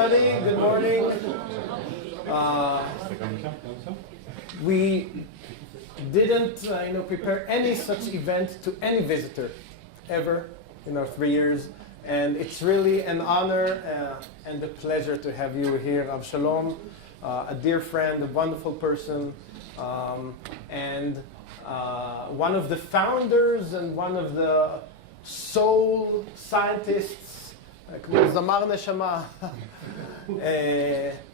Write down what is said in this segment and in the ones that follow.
everybody. Good morning. We didn't prepare any such event to any visitor ever in our 3 years. And it's really an honor and a pleasure to have you here, Avshalom, a dear friend, a wonderful person, and one of the founders and one of the soul scientists, Zamar Neshama,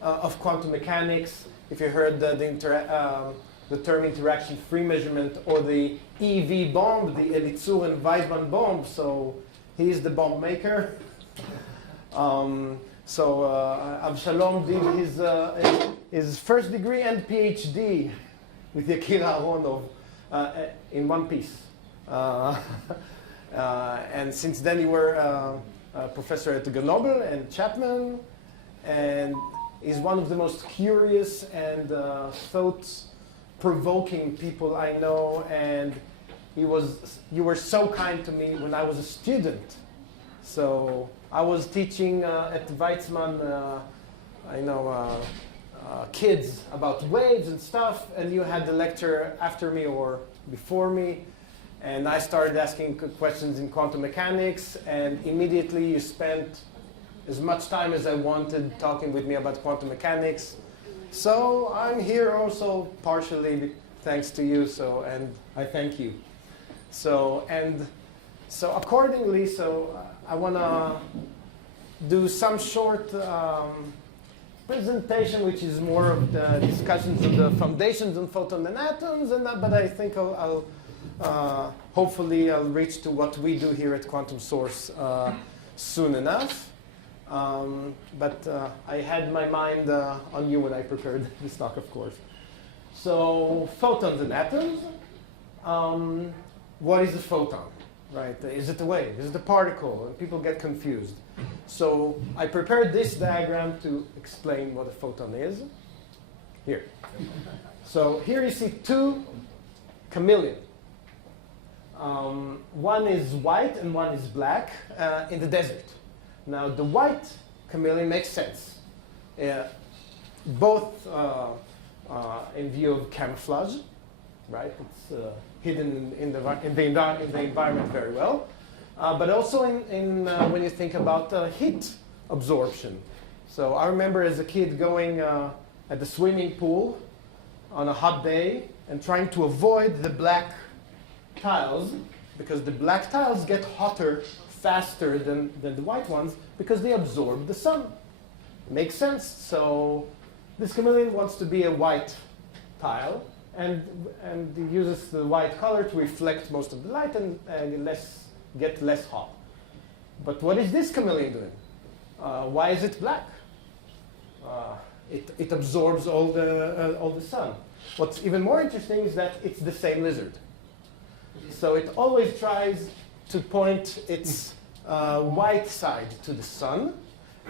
of quantum mechanics. If you heard the term interaction-free measurement, or the EV bomb, the Elitzur and Weizmann bomb, so he's the bomb maker. Avshalom did his first degree and PhD with Yakir Aharonov in one piece. And since then you were a professor at Grenoble and Chapman, and is one of the most curious and thought-provoking people I know. And you were so kind to me when I was a student. So I was teaching at Weizmann, kids about waves and stuff, and you had the lecture after me or before me, and I started asking questions in quantum mechanics, and immediately you spent as much time as I wanted talking with me about quantum mechanics. So I'm here also partially thanks to you, and I thank you. So accordingly, I want to do some short presentation, which is more of the discussions of the foundations on photons and atoms, but I think hopefully I'll reach to what we do here at Quantum Source soon enough. But I had my mind on you when I prepared this talk, of course. So photons and atoms. What is a photon? Right? Is it a wave? Is it a particle? And people get confused. So I prepared this diagram to explain what a photon is. Here. So here you see two chameleons. One is white and one is black in the desert. Now the white chameleon makes sense. Both in view of camouflage, right? It's hidden in the environment very well. But also when you think about heat absorption. So I remember as a kid going at the swimming pool on a hot day and trying to avoid the black tiles, because the black tiles get hotter faster than the white ones because they absorb the sun. It makes sense. So this chameleon wants to be a white tile, and it uses the white color to reflect most of the light and get less hot. But what is this chameleon doing? Why is it black? It absorbs all the sun. What's even more interesting is that it's the same lizard. So it always tries to point its white side to the sun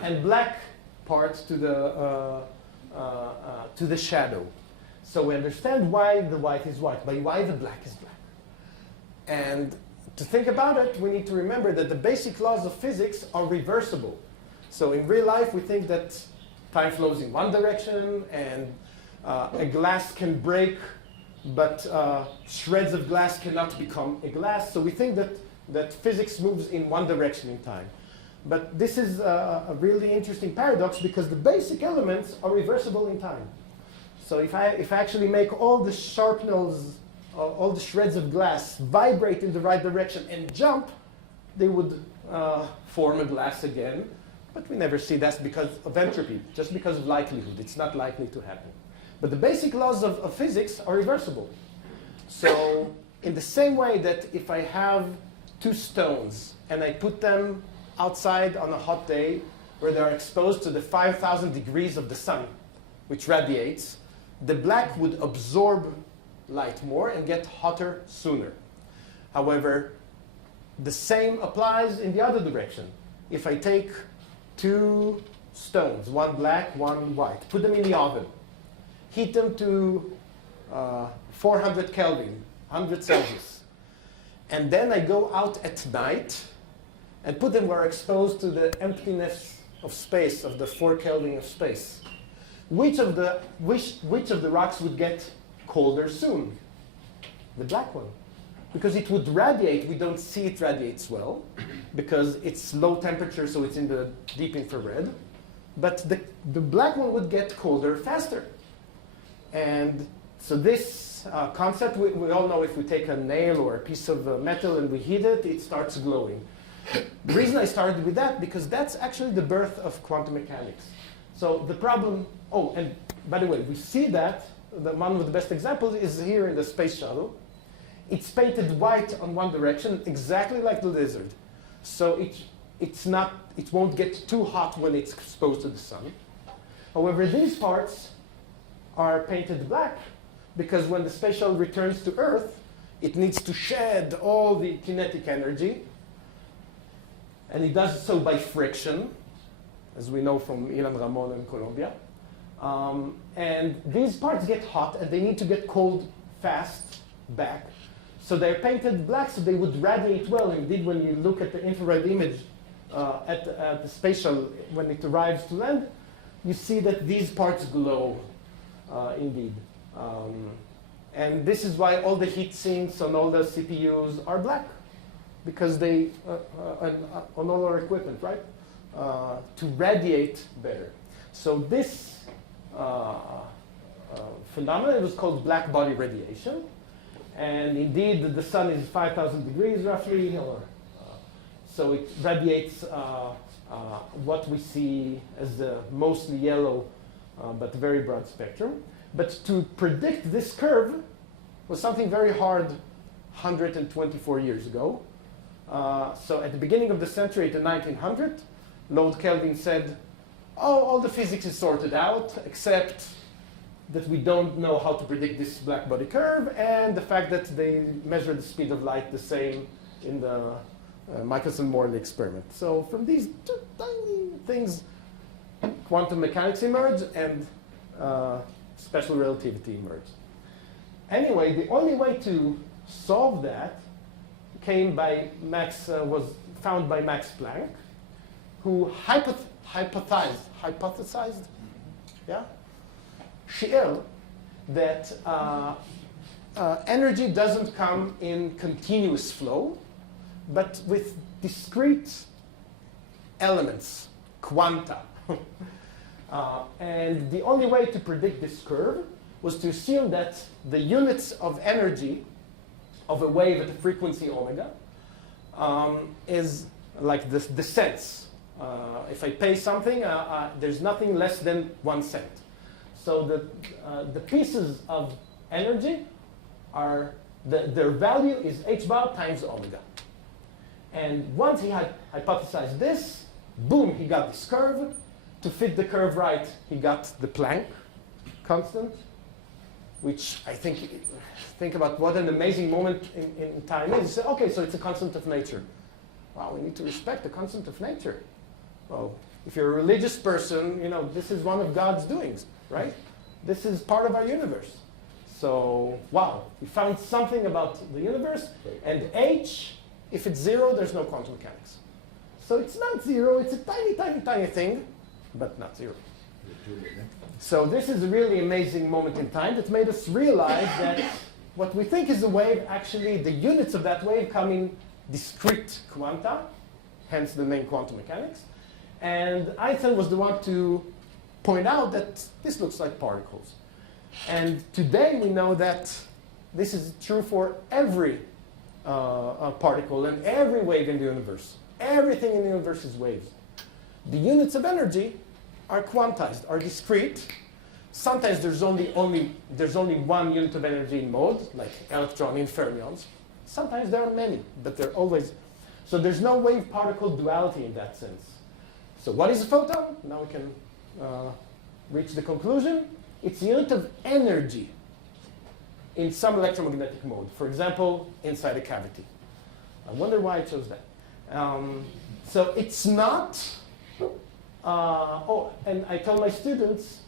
and black part to the shadow. So we understand why the white is white, but why the black is black. And to think about it, we need to remember that the basic laws of physics are reversible. So in real life, we think that time flows in one direction, and a glass can break, but shreds of glass cannot become a glass. So we think that physics moves in one direction in time. But this is a really interesting paradox, because the basic elements are reversible in time. So if I actually make all the sharpnels, all the shreds of glass vibrate in the right direction and jump, they would form a glass again. But we never see that because of entropy, just because of likelihood. It's not likely to happen. But the basic laws of physics are reversible. So in the same way that if I have two stones and I put them outside on a hot day where they're exposed to the 5,000 degrees of the sun, which radiates, the black would absorb light more and get hotter sooner. However, the same applies in the other direction. If I take two stones, one black, one white, put them in the oven, heat them to 400 Kelvin, 100 Celsius, and then I go out at night and put them where exposed to the emptiness of space, of the 4 Kelvin of space, which of the rocks would get colder soon? The black one. Because it would radiate, we don't see it radiates well, because it's low temperature, so it's in the deep infrared. But the black one would get colder faster. And so this concept, we all know if we take a nail or a piece of metal and we heat it, it starts glowing. The reason I started with that, because that's actually the birth of quantum mechanics. So the problem, oh, and by the way, we see that, one of the best examples is here in the space shuttle. It's painted white on one direction, exactly like the lizard. So it won't get too hot when it's exposed to the sun. However, these parts are painted black because when the space shuttle returns to Earth, it needs to shed all the kinetic energy. And it does so by friction, as we know from Ilan Ramon and Columbia. And these parts get hot, and they need to get cold fast back. So they're painted black, so they would radiate well. Indeed, when you look at the infrared image at the space shuttle, when it arrives to land, you see that these parts glow, indeed. And this is why all the heat sinks on all the CPUs are black, because they, on all our equipment, right? To radiate better. So this phenomenon was called black body radiation. And indeed, the sun is 5,000 degrees roughly, so it radiates what we see as the mostly yellow, but very broad spectrum. But to predict this curve was something very hard 124 years ago. So at the beginning of the century, in 1900, Lord Kelvin said, oh, all the physics is sorted out, except that we don't know how to predict this black body curve, and the fact that they measure the speed of light the same in the Michelson-Morley experiment. So from these two tiny things, quantum mechanics emerged and special relativity emerged. Anyway, the only way to solve that was found by Max Planck, who hypothesized, yeah? Shi'er, that energy doesn't come in continuous flow, but with discrete elements, quanta. And the only way to predict this curve was to assume that the units of energy of a wave at a frequency omega is like the cents. If I pay something, there's nothing less than 1 cent. So the pieces of energy are, their value is h bar times omega. And once he had hypothesized this, boom, he got this curve. To fit the curve right, he got the Planck constant, which I think about what an amazing moment in time is. You say, okay, so it's a constant of nature. Wow, we need to respect the constant of nature. Well, if you're a religious person, you know, this is one of God's doings, right? This is part of our universe. So, wow, we found something about the universe. And H, if it's 0, there's no quantum mechanics. So it's not 0, it's a tiny, tiny, tiny thing, but not 0. So this is a really amazing moment in time that made us realize that what we think is a wave, actually the units of that wave come in discrete quanta, hence the name quantum mechanics. And Einstein was the one to point out that this looks like particles. And today we know that this is true for every particle and every wave in the universe. Everything in the universe is waves. The units of energy are quantized, are discrete. Sometimes there's only one unit of energy in mode, like electron in fermions. Sometimes there are many, but they're always. So there's no wave-particle duality in that sense. So what is a photon? Now we can reach the conclusion. It's a unit of energy in some electromagnetic mode. For example, inside a cavity. I wonder why I chose that. So it's not. And I tell my students,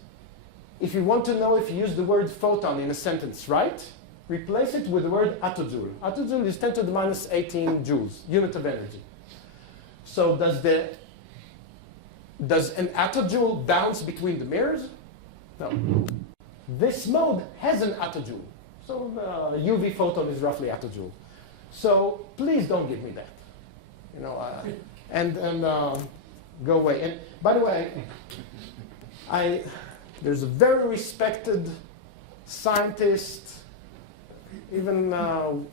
if you want to know if you use the word photon in a sentence right, replace it with the word attojoule. Attojoule is 10 to the minus 18 joules, unit of energy. So does the Does an attojoule bounce between the mirrors? No. This mode has an attojoule. So the UV photon is roughly attojoule. So please don't give me that. You know, and go away. And by the way, there's a very respected scientist, even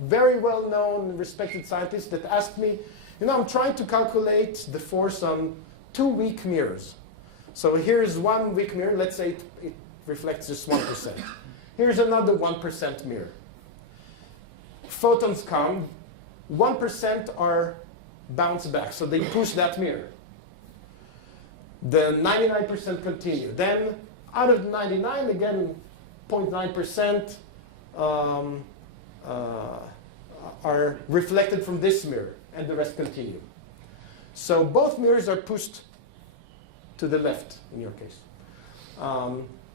very well-known, respected scientist that asked me, you know, I'm trying to calculate the force on 2 weak mirrors. So here's 1 weak mirror. Let's say it reflects just 1%. Here's another 1% mirror. Photons come. 1% are bounced back. So they push that mirror. The 99% continue. Then out of the 99, again, 0.9% are reflected from this mirror, and the rest continue. So both mirrors are pushed to the left, in your case.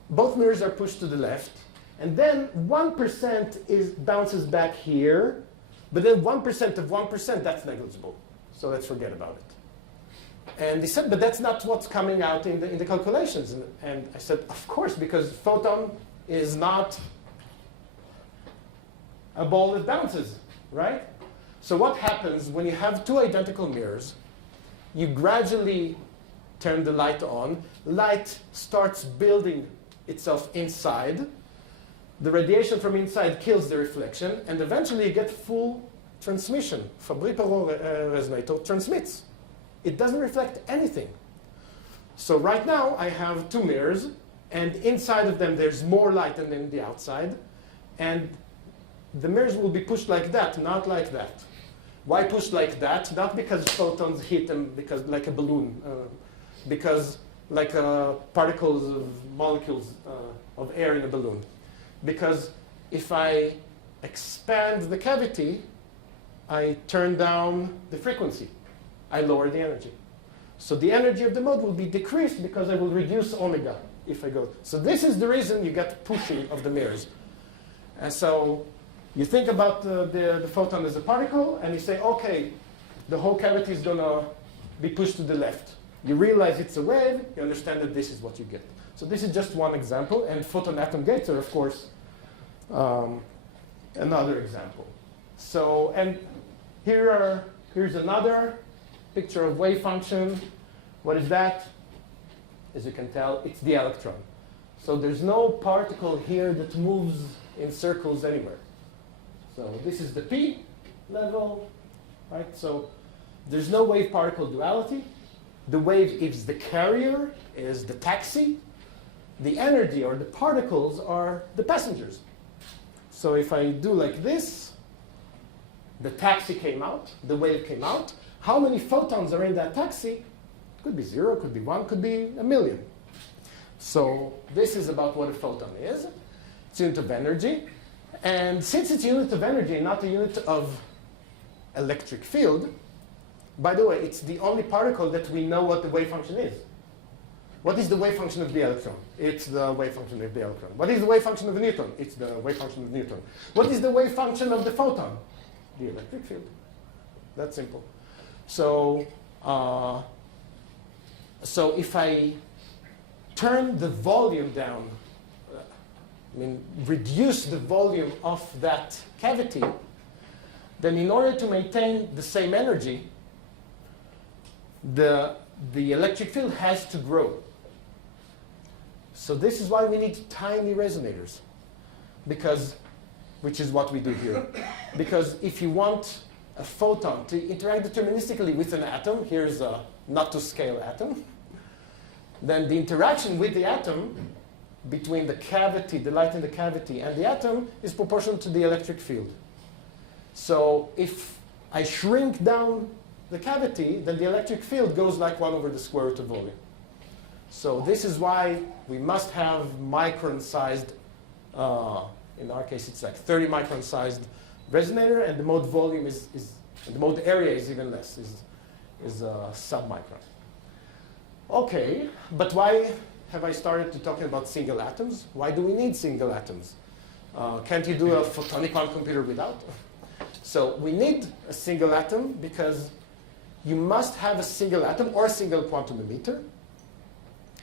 Both mirrors are pushed to the left, and then 1% bounces back here, but then 1% of 1%, that's negligible. So let's forget about it. And they said, but that's not what's coming out in the calculations. And I said, of course, because photon is not a ball that bounces, right? So what happens when you have 2 identical mirrors? You gradually turn the light on. Light starts building itself inside. The radiation from inside kills the reflection, and eventually you get full transmission. Fabry-Perot resonator transmits. It doesn't reflect anything. So right now I have 2 mirrors, and inside of them there's more light than in the outside, and the mirrors will be pushed like that, not like that. Why pushed like that? Not because photons hit them because like a balloon, because like particles of molecules of air in a balloon. Because if I expand the cavity, I turn down the frequency. I lower the energy. So the energy of the mode will be decreased because I will reduce omega if I go. So this is the reason you get pushing of the mirrors. And so you think about the photon as a particle, and you say, OK, the whole cavity is going to be pushed to the left. You realize it's a wave. You understand that this is what you get. So this is just one example. And photon-atom gates are, of course, another example. So, and here's another picture of wave function. What is that? As you can tell, it's the electron. So there's no particle here that moves in circles anywhere. So this is the P level, right? So there's no wave-particle duality. The wave is the carrier, is the taxi. The energy or the particles are the passengers. So if I do like this, the taxi came out, the wave came out. How many photons are in that taxi? Could be 0, could be 1, could be 1,000,000. So this is about what a photon is. It's a unit of energy. And since it's a unit of energy, not a unit of electric field, by the way, it's the only particle that we know what the wave function is. What is the wave function of the electron? It's the wave function of the electron. What is the wave function of a neutron? It's the wave function of the neutron. What is the wave function of the photon? The electric field. That's simple. So, so if I turn the volume down, reduce the volume of that cavity, then in order to maintain the same energy, the electric field has to grow. So this is why we need tiny resonators, which is what we do here. Because if you want a photon to interact deterministically with an atom, here's a not-to-scale atom, then the interaction with the atom between the cavity, the light in the cavity, and the atom is proportional to the electric field. So if I shrink down the cavity, then the electric field goes like 1 over the square root of volume. So this is why we must have micron-sized, in our case it's like 30 micron-sized resonator, and the mode volume the mode area is even less, is sub-micron. Okay, but why have I started to talking about single atoms? Why do we need single atoms? Can't you do a photonic quantum computer without? So we need a single atom because you must have a single atom or a single quantum emitter.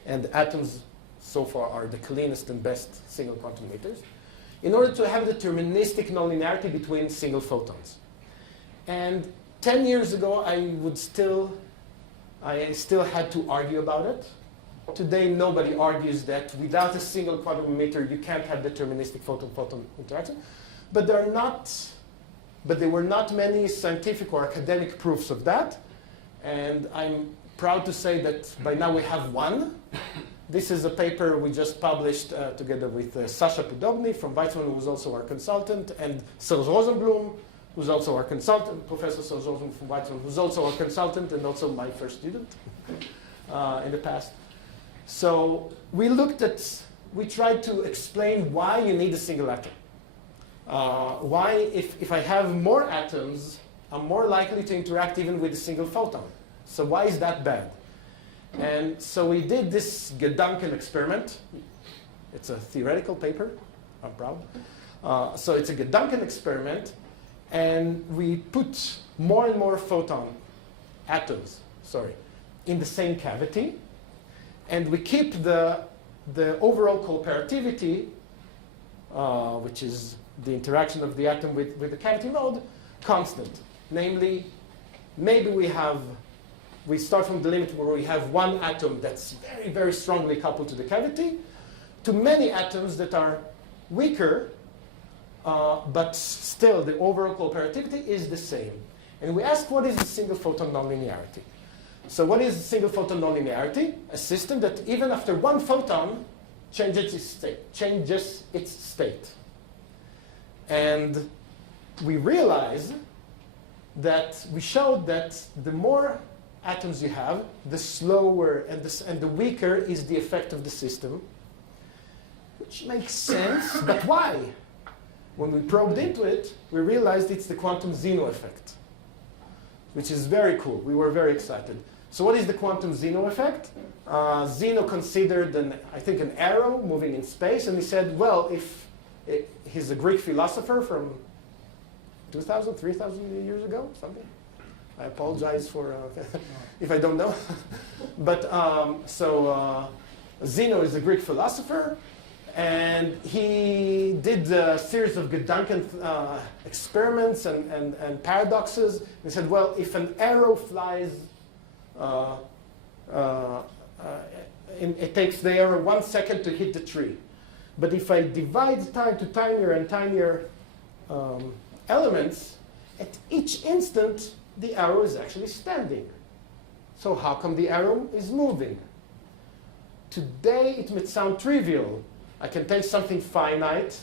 and atoms so far are the cleanest and best single quantum emitters, in order to have deterministic nonlinearity between single photons. And 10 years ago, I still had to argue about it. Today, nobody argues that without a single quantum emitter, you can't have deterministic photon-photon interaction. But there were not many scientific or academic proofs of that. And I'm proud to say that by now we have one. This is a paper we just published together with Sasha Pudovny from Weizmann, who's also our consultant, and Serge Rosenblum, who's also our consultant, Professor Serge Rosenblum from Weizmann, who's also our consultant and also my first student in the past. So we tried to explain why you need a single atom. Why, if I have more atoms, I'm more likely to interact even with a single photon. So why is that bad? And so we did this Gedanken experiment. It's a theoretical paper. I'm proud. So it's a Gedanken experiment. And we put more and more atoms, in the same cavity. And we keep the overall cooperativity, which is the interaction of the atom with the cavity mode, constant. Namely, maybe we start from the limit where we have one atom that's very, very strongly coupled to the cavity, to many atoms that are weaker, but still the overall cooperativity is the same. And we ask, what is the single photon nonlinearity? So what is single photon nonlinearity? A system that even after one photon changes its state. And we realize that we showed that the more atoms you have, the slower and the weaker is the effect of the system, which makes sense, but why? When we probed into it, we realized it's the quantum Zeno effect, which is very cool. We were very excited. So what is the quantum Zeno effect? Zeno considered, I think, an arrow moving in space, and he said, well, he's a Greek philosopher from 2,000, 3,000 years ago, something. I apologize for if I don't know. But Zeno is a Greek philosopher, and he did a series of Gedanken experiments and paradoxes. He said, well, if an arrow flies, it takes the arrow 1 second to hit the tree. But if I divide time to tinier and tinier elements, at each instant, the arrow is actually standing. So how come the arrow is moving? Today, it might sound trivial. I can take something finite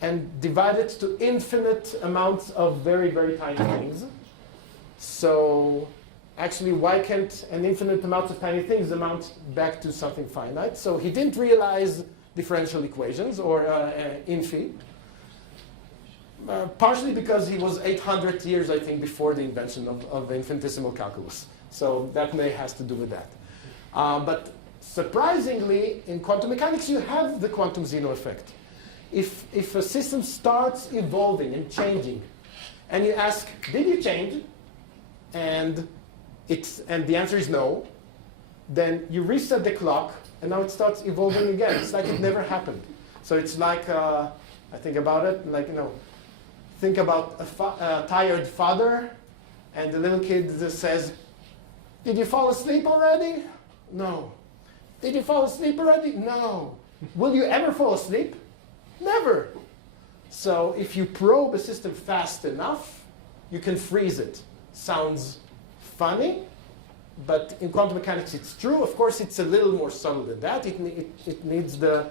and divide it to infinite amounts of very, very tiny things. So actually, why can't an infinite amount of tiny things amount back to something finite? So he didn't realize differential equations or infi. Partially because he was 800 years, I think, before the invention of infinitesimal calculus. So that may has to do with that. But surprisingly, in quantum mechanics, you have the quantum Zeno effect. If a system starts evolving and changing, and you ask, did you change? And the answer is no, then you reset the clock, and now it starts evolving again. It's like it never happened. So it's like, I think about it, like, think about a tired father, and the little kid says, did you fall asleep already? No. Did you fall asleep already? No. Will you ever fall asleep? Never. So if you probe a system fast enough, you can freeze it. Sounds funny, but in quantum mechanics it's true. Of course, it's a little more subtle than that. It needs the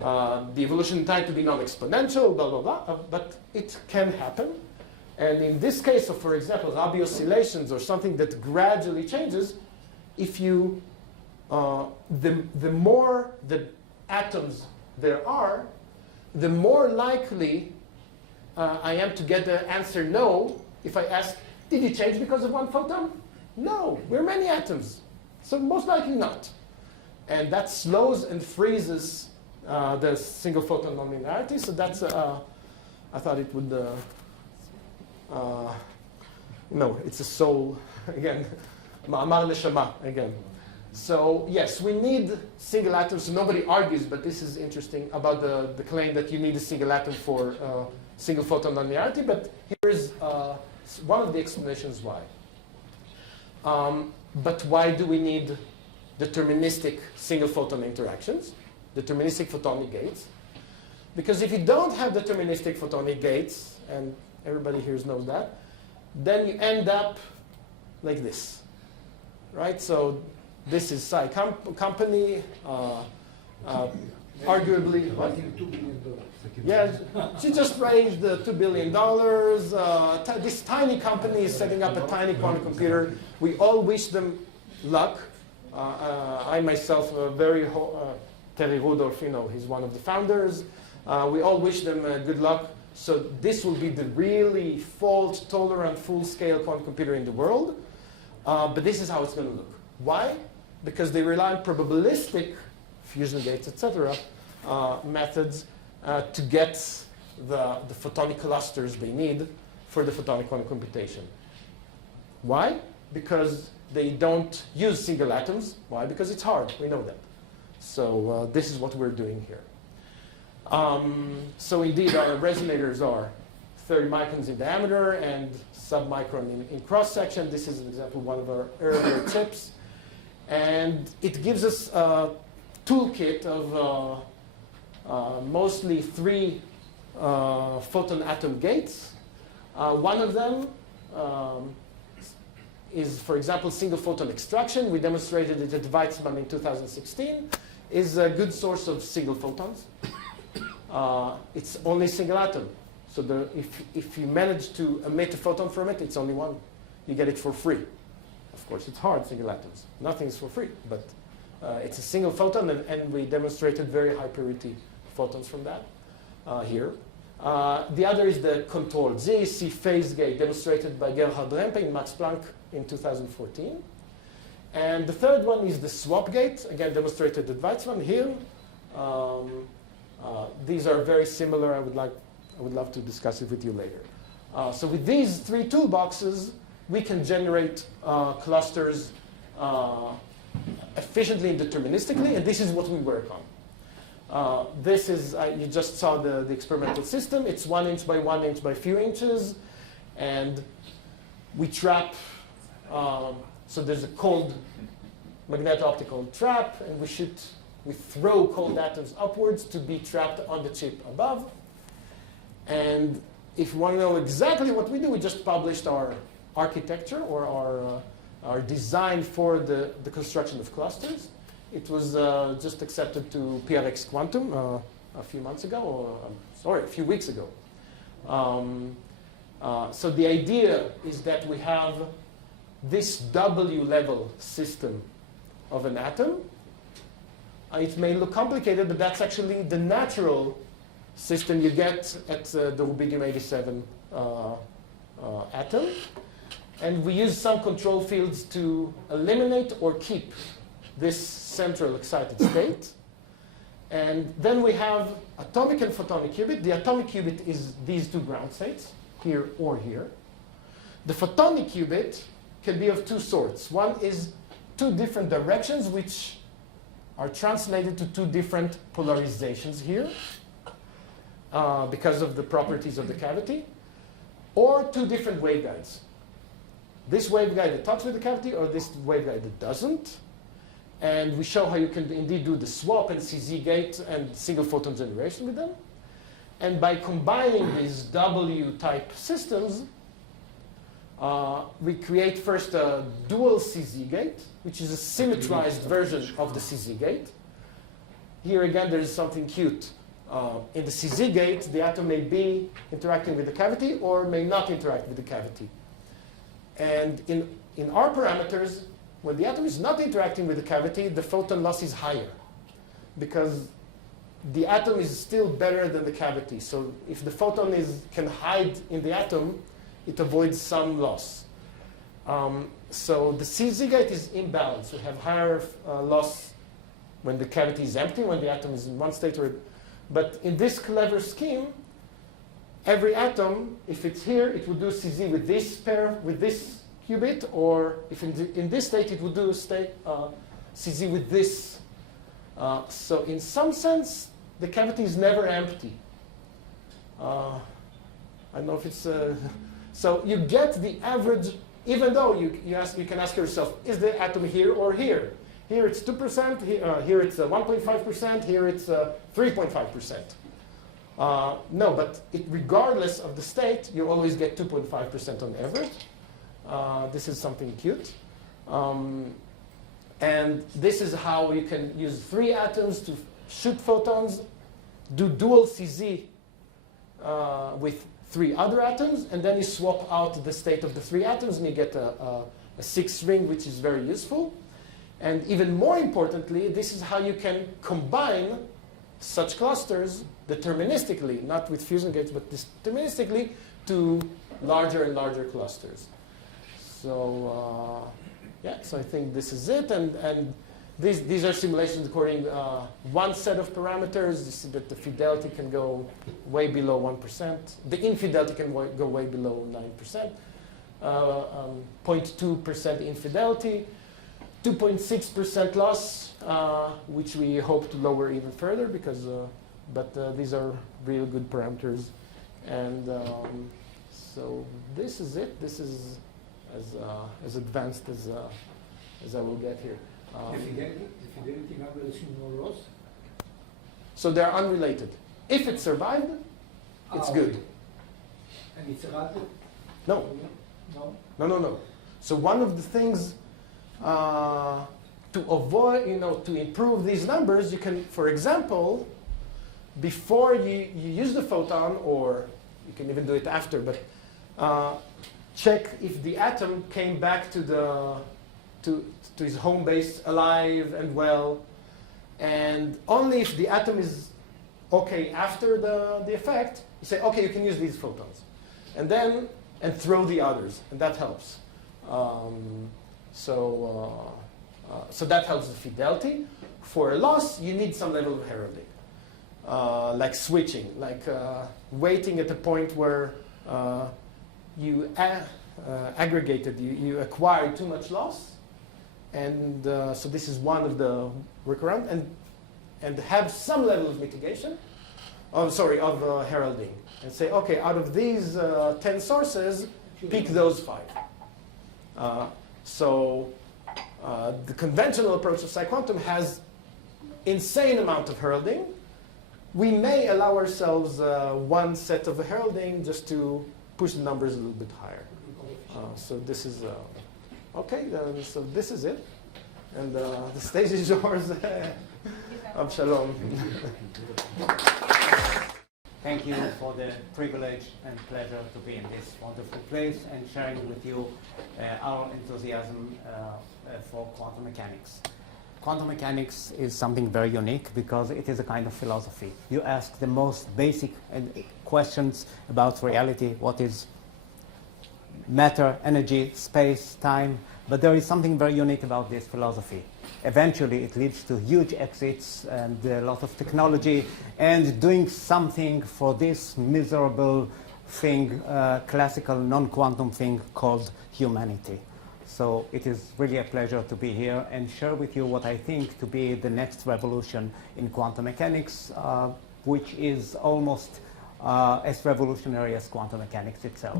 evolution time to be non-exponential, blah, blah, blah, but it can happen. And in this case, of, for example, Rabi oscillations or something that gradually changes, if you, the more the atoms there are, the more likely I am to get the answer no if I ask, did you change because of one photon? No, we're many atoms, so most likely not. And that slows and freezes the single photon nonlinearity. So that's, I thought it would, no, it's a soul, again, ma'amar neshama, again. So yes, we need single atoms. So nobody argues, but this is interesting about the claim that you need a single atom for single photon nonlinearity. But here's one of the explanations why. But why do we need deterministic single photon interactions, deterministic photonic gates? Because if you don't have deterministic photonic gates, and everybody here knows that, then you end up like this, right? So this is Psi company, arguably. What? $2 billion. Yeah, she just raised $2 billion. This tiny company is setting up a tiny quantum computer. We all wish them luck. I myself, Terry Rudolph, he's one of the founders. We all wish them good luck. So this will be the really fault-tolerant, full-scale quantum computer in the world. But this is how it's going to look. Why? Because they rely on probabilistic fusion gates, etc., methods to get the photonic clusters they need for the photonic quantum computation. Why? Because they don't use single atoms. Why? Because it's hard. We know that. So this is what we're doing here. So indeed, our resonators are 30 microns in diameter and sub-micron in cross-section. This is an example of one of our earlier chips. And it gives us a toolkit of mostly 3 photon-atom gates. One of them is, for example, single-photon extraction. We demonstrated it at Weizmann in 2016. Is a good source of single photons. It's only single atom. So if you manage to emit a photon from it, it's only one. You get it for free. Of course, it's hard, single atoms. Nothing is for free, but it's a single photon, and we demonstrated very high purity photons from that here. The other is the controlled ZEC phase gate, demonstrated by Gerhard Rempe in Max Planck in 2014. And the third one is the swap gate, again demonstrated at Weizmann here. These are very similar. I would love to discuss it with you later. So with these 3 toolboxes, we can generate clusters efficiently and deterministically, and this is what we work on. This is, you just saw the experimental system. It's 1 inch by 1 inch by a few inches, and we trap, so there's a cold magneto-optical trap, and we throw cold atoms upwards to be trapped on the chip above. And if you want to know exactly what we do, we just published our architecture or our design for the construction of clusters. It was just accepted to PRX Quantum a few months ago, or a few weeks ago. So the idea is that we have this W-level system of an atom. It may look complicated, but that's actually the natural system you get at the rubidium-87 atom. And we use some control fields to eliminate or keep this central excited state. And then we have atomic and photonic qubit. The atomic qubit is these 2 ground states, here or here. The photonic qubit can be of 2 sorts. One is 2 different directions, which are translated to 2 different polarizations here because of the properties of the cavity, or 2 different waveguides. This waveguide that talks with the cavity, or this waveguide that doesn't. And we show how you can indeed do the swap and CZ gate and single photon generation with them. And by combining these W-type systems, we create first a dual CZ gate, which is a symmetrized version of the CZ gate. Here again, there is something cute. In the CZ gate, the atom may be interacting with the cavity or may not interact with the cavity. And in our parameters, when the atom is not interacting with the cavity, the photon loss is higher because the atom is still better than the cavity. So if the photon can hide in the atom, it avoids some loss. So the CZ gate is imbalanced. We have higher loss when the cavity is empty, when the atom is in one state. But in this clever scheme, every atom, if it's here, it would do CZ with this pair, with this qubit, or if in this state, it would do CZ with this. So in some sense, the cavity is never empty. I don't know if it's... so you get the average, even though you can ask yourself, is the atom here or here? Here it's 2%, here it's 1.5%, here it's 3.5%. No, but regardless of the state, you always get 2.5% on average. This is something cute. And this is how you can use 3 atoms to shoot photons, do dual CZ with 3 other atoms, and then you swap out the state of the 3 atoms, and you get a 6th ring, which is very useful. And even more importantly, this is how you can combine such clusters deterministically, not with fusion gates, but deterministically to larger and larger clusters. So yeah, so I think this is it. And these are simulations according one set of parameters. You see that the fidelity can go way below 1%. The infidelity can go way below 9%. 0.2% infidelity. 2.6% loss, which we hope to lower even further because, but these are really good parameters. And so this is it. This is as advanced as I will get here. The fidelity number is no loss? So they're unrelated. If it survived, it's good. And it's erratic? No. No? No. So one of the things to avoid, to improve these numbers, you can, for example, before you use the photon, or you can even do it after, but check if the atom came back to his home base alive and well, and only if the atom is okay after the effect, you say, okay, you can use these photons, and throw the others, and that helps. So that helps the fidelity. For a loss, you need some level of heralding, like switching, like waiting at a point where you aggregated, you acquired too much loss, and so this is one of the workaround, and have some level of mitigation, of heralding, and say, okay, out of these 10 sources, pick those 5. So the conventional approach of psi-quantum has insane amount of heralding. We may allow ourselves one set of heralding just to push the numbers a little bit higher. So this is, okay, so this is it. And the stage is yours, Avshalom. Thank you for the privilege and pleasure to be in this wonderful place and sharing with you our enthusiasm for quantum mechanics. Quantum mechanics is something very unique because it is a kind of philosophy. You ask the most basic questions about reality, what is matter, energy, space, time, but there is something very unique about this philosophy. Eventually, it leads to huge exits and a lot of technology and doing something for this miserable thing, classical non-quantum thing called humanity. So it is really a pleasure to be here and share with you what I think to be the next revolution in quantum mechanics, which is almost as revolutionary as quantum mechanics itself.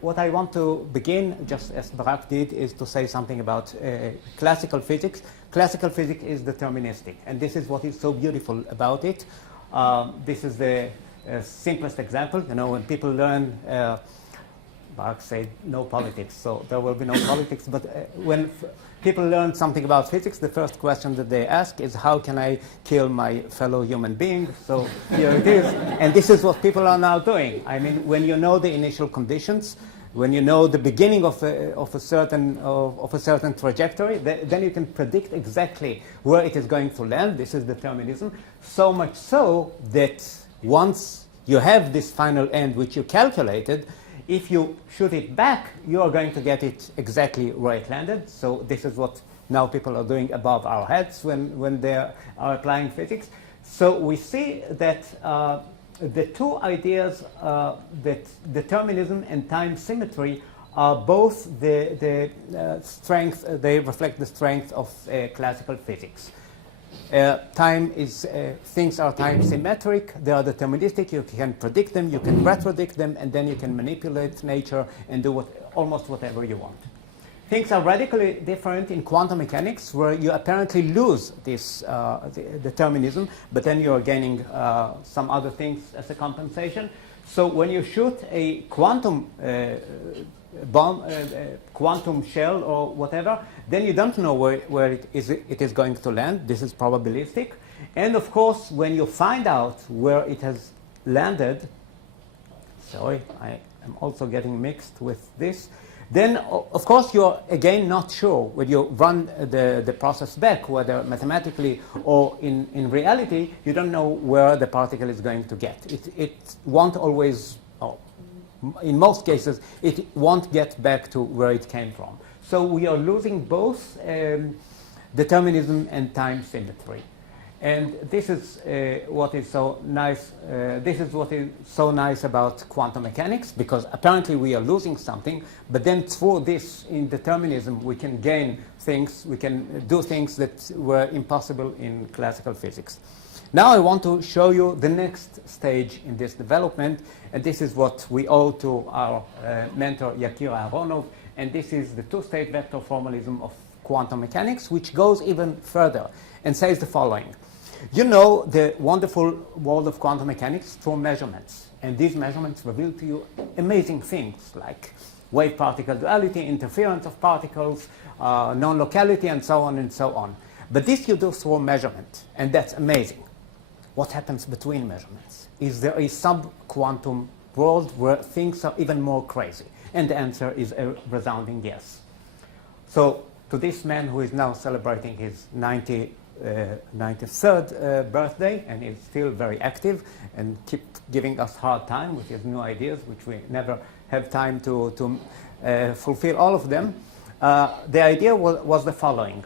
What I want to begin, just as Barak did, is to say something about classical physics. Classical physics is deterministic, and this is what is so beautiful about it. This is the simplest example. When people learn, Barak said no politics, so there will be no politics, but when people learn something about physics, the first question that they ask is, how can I kill my fellow human being? So here it is. And this is what people are now doing. I mean, when you know the initial conditions, when you know the beginning of a certain trajectory, then you can predict exactly where it is going to land. This is determinism. So much so that once you have this final end, which you calculated, if you shoot it back, you are going to get it exactly where it landed. So this is what now people are doing above our heads when they are applying physics. So we see that the two ideas, that determinism and time symmetry, are both the strength, they reflect the strength of classical physics. Things are time symmetric, they are deterministic, you can predict them, you can retrodict them, and then you can manipulate nature and do almost whatever you want. Things are radically different in quantum mechanics, where you apparently lose this determinism, but then you are gaining some other things as a compensation. So when you shoot a quantum bomb, quantum shell or whatever, then you don't know where it is going to land. This is probabilistic. And of course, when you find out where it has landed, sorry, I am also getting mixed with this, then of course you're again not sure when you run the process back, whether mathematically or in reality, you don't know where the particle is going to get. It won't always, in most cases, it won't get back to where it came from. So we are losing both determinism and time symmetry. And this is what is so nice. This is what is so nice about quantum mechanics, because apparently we are losing something, but then through this indeterminism we can gain things, we can do things that were impossible in classical physics. Now I want to show you the next stage in this development, and this is what we owe to our mentor Yakir Aharonov, and this is the two-state vector formalism of quantum mechanics, which goes even further and says the following. You know the wonderful world of quantum mechanics through measurements, and these measurements reveal to you amazing things like wave-particle duality, interference of particles, non-locality, and so on and so on. But this you do through measurement, and that's amazing. What happens between measurements? Is there a sub-quantum world where things are even more crazy? And the answer is a resounding yes. So to this man who is now celebrating his 93rd birthday, and is still very active and keep giving us hard time with his new ideas, which we never have time to fulfill all of them. The idea was the following.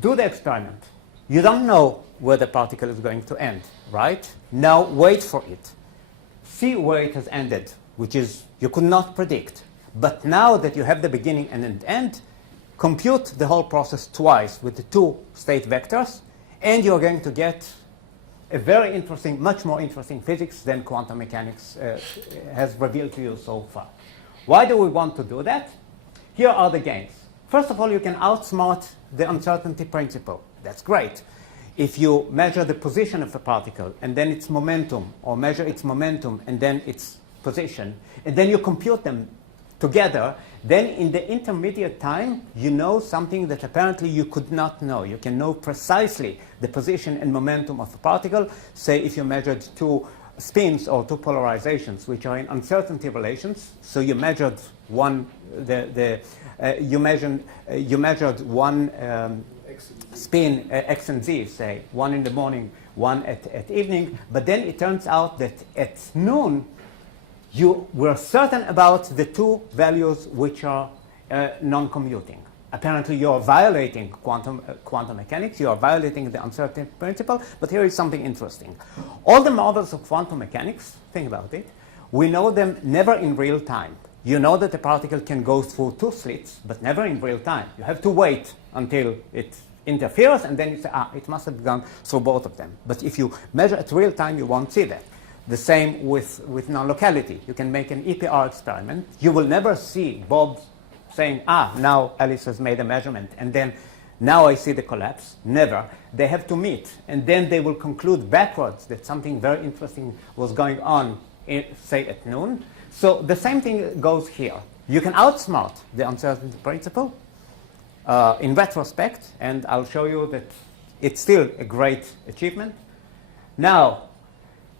Do the experiment. You don't know where the particle is going to end, right? Now wait for it. See where it has ended, which is you could not predict. But now that you have the beginning and an end, compute the whole process twice with the two-state vectors, and you're going to get a very interesting, much more interesting physics than quantum mechanics has revealed to you so far. Why do we want to do that? Here are the gains. First of all, you can outsmart the uncertainty principle. That's great. If you measure the position of a particle and then its momentum, or measure its momentum and then its position, and then you compute them together, then in the intermediate time, you know something that apparently you could not know. You can know precisely the position and momentum of a particle. Say if you measured two spins or two polarizations, which are in uncertainty relations. So you measured one, you measured one spin x and z, say one in the morning, one at evening. But then it turns out that at noon, you were certain about the two values which are non-commuting. Apparently, you are violating quantum mechanics. You are violating the uncertainty principle. But here is something interesting. All the models of quantum mechanics, think about it, we know them never in real time. You know that the particle can go through two slits, but never in real time. You have to wait until it interferes, and then you say, it must have gone through both of them. But if you measure at real time, you won't see that. The same with non-locality. You can make an EPR experiment. You will never see Bob saying, now Alice has made a measurement, and then now I see the collapse. Never. They have to meet, and then they will conclude backwards that something very interesting was going on, say, at noon. So the same thing goes here. You can outsmart the uncertainty principle in retrospect, and I'll show you that it's still a great achievement. Now,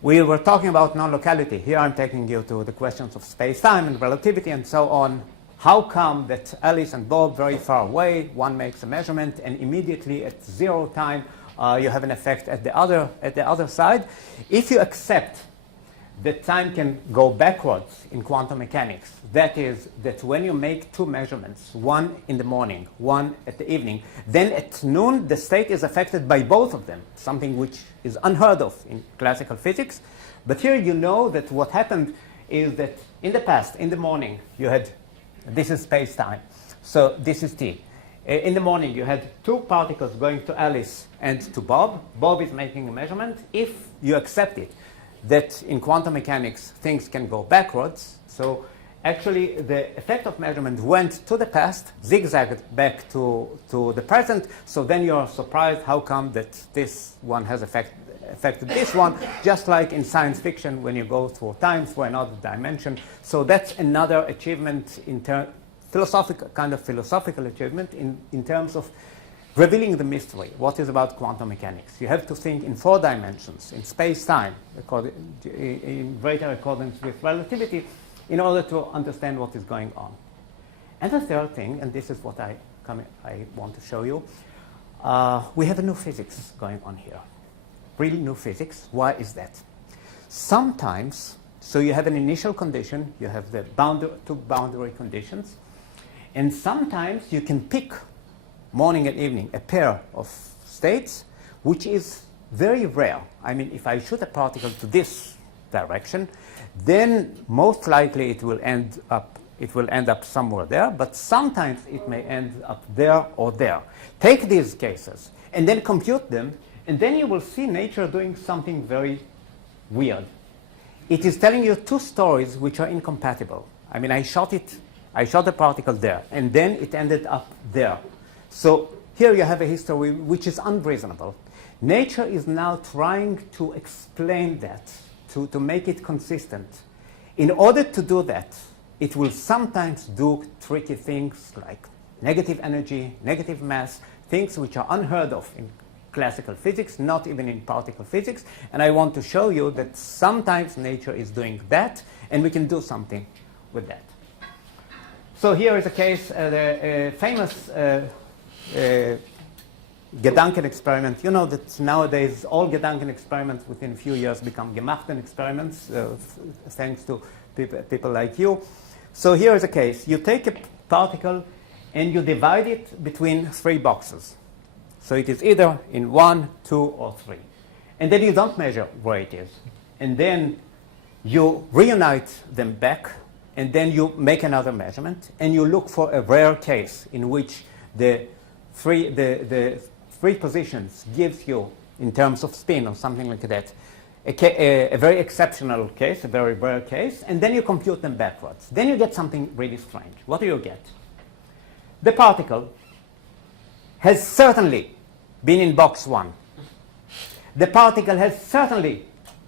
we were talking about non-locality. Here I'm taking you to the questions of space-time and relativity and so on. How come that Alice and Bob very far away, one makes a measurement, and immediately at zero time you have an effect at the other side? If you accept that time can go backwards in quantum mechanics, that is, that when you make two measurements, one in the morning, one at the evening, then at noon the state is affected by both of them, something which is unheard of in classical physics. But here you know that what happened is that in the past, in the morning, you had, this is space-time, so this is t. In the morning, you had two particles going to Alice and to Bob. Bob is making a measurement. If you accept it, that in quantum mechanics, things can go backwards, so actually the effect of measurement went to the past, zigzagged back to the present, so then you're surprised how come that this one has affected this one, just like in science fiction when you go through time, through another dimension. So that's another achievement in philosophical achievement in terms of revealing the mystery. What is about quantum mechanics? You have to think in 4 dimensions, in space-time, in greater accordance with relativity, in order to understand what is going on. And the third thing, and this is what I want to show you, we have a new physics going on here. Really new physics. Why is that? Sometimes, so you have an initial condition, you have the two boundary conditions, and sometimes you can pick morning and evening a pair of states, which is very rare. I mean, if I shoot a particle to this direction, then most likely it will end up somewhere there, but sometimes it may end up there or there. Take these cases and then compute them, and then you will see nature doing something very weird. It is telling you 2 stories which are incompatible. I mean, I shot the particle there, and then it ended up there. So here you have a history which is unreasonable. Nature is now trying to explain that, to make it consistent. In order to do that, it will sometimes do tricky things like negative energy, negative mass, things which are unheard of in classical physics, not even in particle physics. And I want to show you that sometimes nature is doing that, and we can do something with that. So here is a case, the famous Gedanken experiment. You know that nowadays all Gedanken experiments within a few years become Gemachten experiments, thanks to people like you. So here is a case. You take a particle and you divide it between 3 boxes. So it is either in 1, 2, or 3. And then you don't measure where it is. And then you reunite them back, and then you make another measurement, and you look for a rare case in which the 3 positions gives you, in terms of spin or something like that, a very exceptional case, a very rare case, and then you compute them backwards. Then you get something really strange. What do you get? The particle has certainly been in box 1. The particle has certainly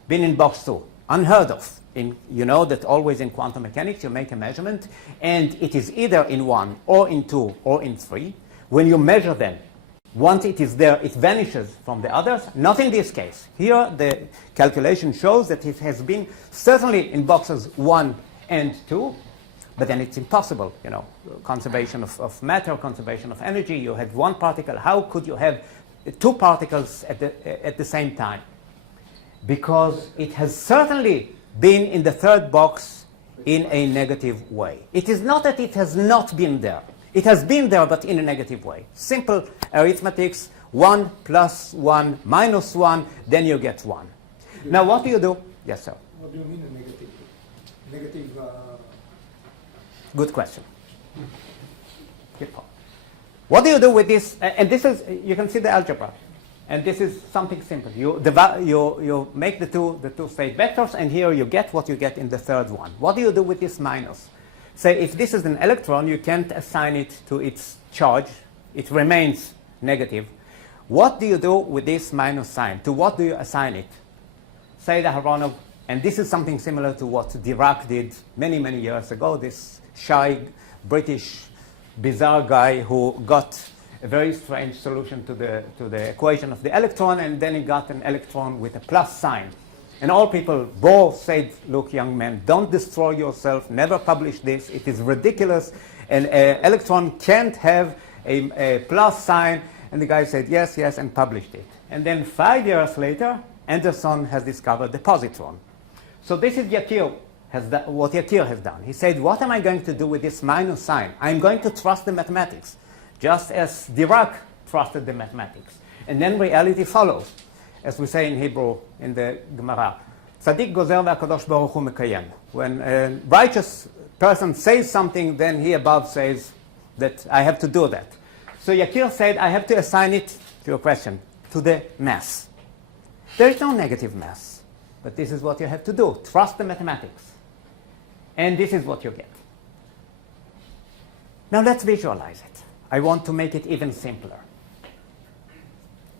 been in box 2. Unheard of. You know that always in quantum mechanics you make a measurement, and it is either in 1 or in 2 or in 3. When you measure them, once it is there, it vanishes from the others. Not in this case. Here, the calculation shows that it has been certainly in boxes 1 and 2, but then it's impossible, you know, conservation of matter, conservation of energy. You had 1 particle. How could you have 2 particles at the same time? Because it has certainly been in the 3rd box in a negative way. It is not that it has not been there. It has been there, but in a negative way. Simple arithmetics, 1 plus 1 minus 1, then you get 1. Now, what do you do? Yes, sir. What do you mean a negative? Negative. Good question. Good point. What do you do with this? And this is, you can see the algebra. And this is something simple. You make the two state vectors, and here you get what you get in the 3rd one. What do you do with this minus? Say, if this is an electron, you can't assign it to its charge. It remains negative. What do you do with this minus sign? To what do you assign it? Say the Aharonov, and this is something similar to what Dirac did many, many years ago, this shy, British, bizarre guy who got a very strange solution to the equation of the electron, and then he got an electron with a plus sign. And all people, Bohr said, look, young man, don't destroy yourself, never publish this, it is ridiculous, an electron can't have a plus sign. And the guy said, yes, yes, and published it. And then 5 years later, Anderson has discovered the positron. So this is what Yakir has done. He said, what am I going to do with this minus sign? I'm going to trust the mathematics, just as Dirac trusted the mathematics. And then reality follows. As we say in Hebrew, in the Gemara, Tzadik gozer v'akadosh baruch hu mekayem. When a righteous person says something, then he above says that I have to do that. So Yakir said, I have to assign it, to your question, to the mass. There is no negative mass, but this is what you have to do. Trust the mathematics. And this is what you get. Now let's visualize it. I want to make it even simpler.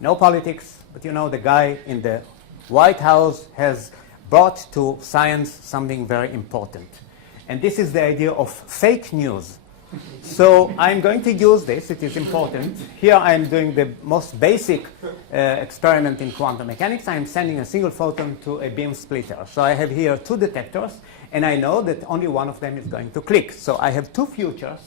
No politics, but you know the guy in the White House has brought to science something very important. And this is the idea of fake news. So I'm going to use this. It is important. Here I'm doing the most basic experiment in quantum mechanics. I'm sending a single photon to a beam splitter. So I have here two detectors, and I know that only one of them is going to click. So I have two futures.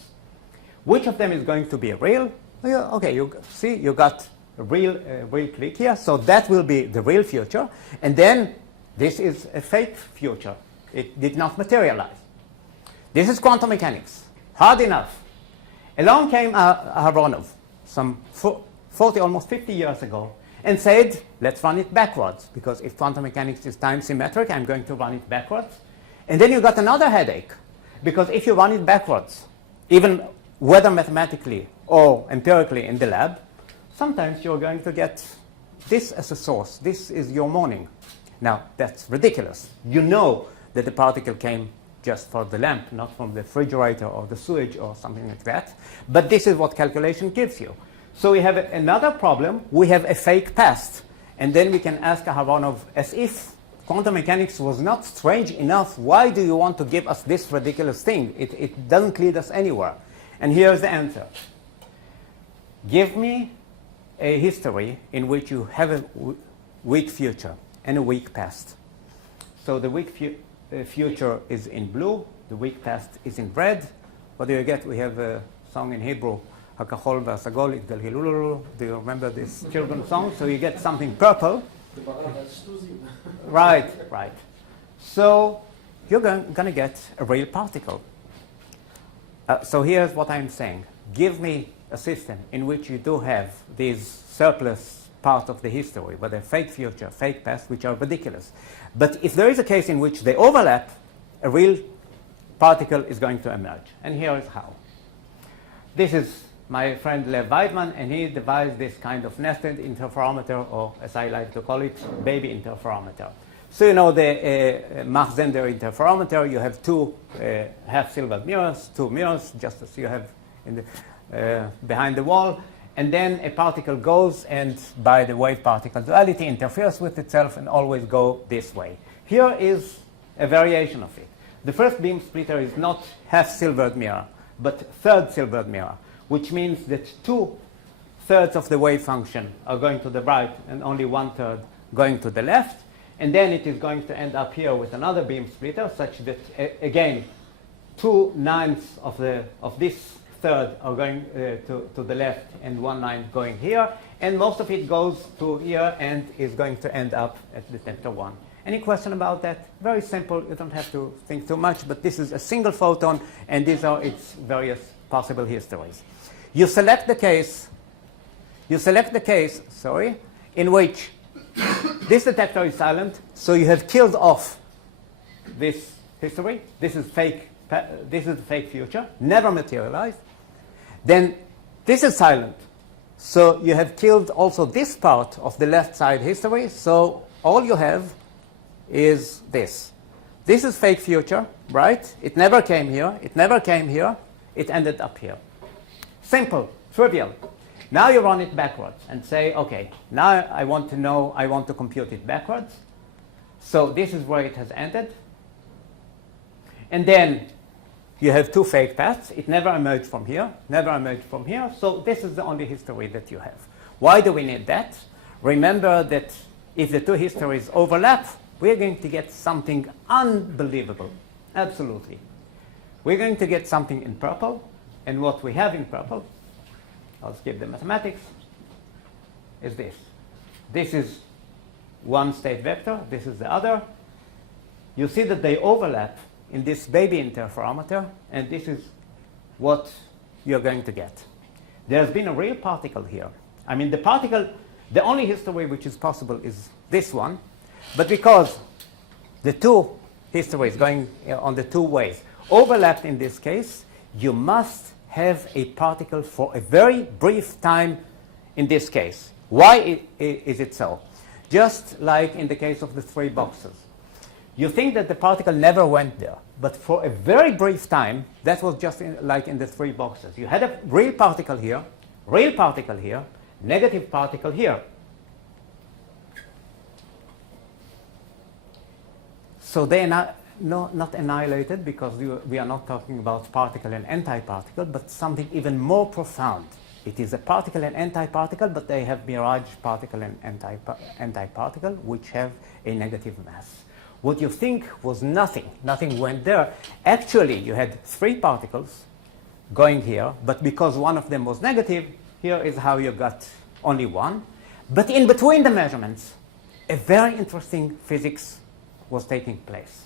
Which of them is going to be real? Okay, you see, you got a real click here. So that will be the real future. And then this is a fake future. It did not materialize. This is quantum mechanics. Hard enough. Along came Aharonov some 40, almost 50 years ago, and said, let's run it backwards, because if quantum mechanics is time symmetric, I'm going to run it backwards. And then you got another headache, because if you run it backwards, even whether mathematically or empirically in the lab, sometimes you're going to get this as a source. This is your morning. Now, that's ridiculous. You know that the particle came just for the lamp, not from the refrigerator or the sewage or something like that. But this is what calculation gives you. So we have another problem. We have a fake past. And then we can ask Aharonov, as if quantum mechanics was not strange enough, why do you want to give us this ridiculous thing? It doesn't lead us anywhere. And here's the answer. Give me a history in which you have a weak future and a weak past. So the weak future is in blue, the weak past is in red. What do you get? We have a song in Hebrew, Hakachol v'asagol itgalgilulu. Do you remember this children's song? So you get something purple. Right. So you're going to get a real particle. So here's what I'm saying. Give me a system in which you do have these surplus part of the history, whether fake future, fake past, which are ridiculous. But if there is a case in which they overlap, a real particle is going to emerge. And here is how. This is my friend Lev Khaykovich, and he devised this kind of nested interferometer, or as I like to call it, baby interferometer. So you know the Mach-Zehnder interferometer, you have two half-silvered mirrors, two mirrors, just as you have in the, behind the wall. And then a particle goes and, by the wave-particle duality, interferes with itself and always go this way. Here is a variation of it. The first beam splitter is not half-silvered mirror, but third-silvered mirror, which means that 2/3 of the wave function are going to the right and only 1/3 going to the left. And then it is going to end up here with another beam splitter, such that, again, 2/9 of this third are going to the left and 1/9 going here. And most of it goes to here and is going to end up at detector 1. Any question about that? Very simple. You don't have to think too much, but this is a single photon, and these are its various possible histories. You select the case, in which this detector is silent, so you have killed off this history. This is fake. This is the fake future, never materialized. Then this is silent, so you have killed also this part of the left side history. So all you have is this. This is fake future, right? It never came here. It never came here. It ended up here. Simple, trivial. Now you run it backwards and say, okay, now I want to compute it backwards. So this is where it has ended. And then you have two fake paths. It never emerged from here, never emerged from here. So this is the only history that you have. Why do we need that? Remember that if the two histories overlap, we're going to get something unbelievable. Absolutely. We're going to get something in purple. And what we have in purple, I'll skip the mathematics, is this. This is one state vector. This is the other. You see that they overlap in this baby interferometer, and this is what you're going to get. There's been a real particle here. I mean, the particle, the only history which is possible is this one, but because the two history is going on the two ways. Overlapped in this case, you must have a particle for a very brief time in this case. Why is it so? Just like in the case of the three boxes. You think that the particle never went there, but for a very brief time, that was just like in the three boxes. You had a real particle here, negative particle here. So they are not annihilated, because we are not talking about particle and antiparticle, but something even more profound. It is a particle and antiparticle, but they have mirage particle and antiparticle, which have a negative mass. What you think was nothing went there. Actually, you had three particles going here, but because one of them was negative, here is how you got only one. But in between the measurements, a very interesting physics was taking place.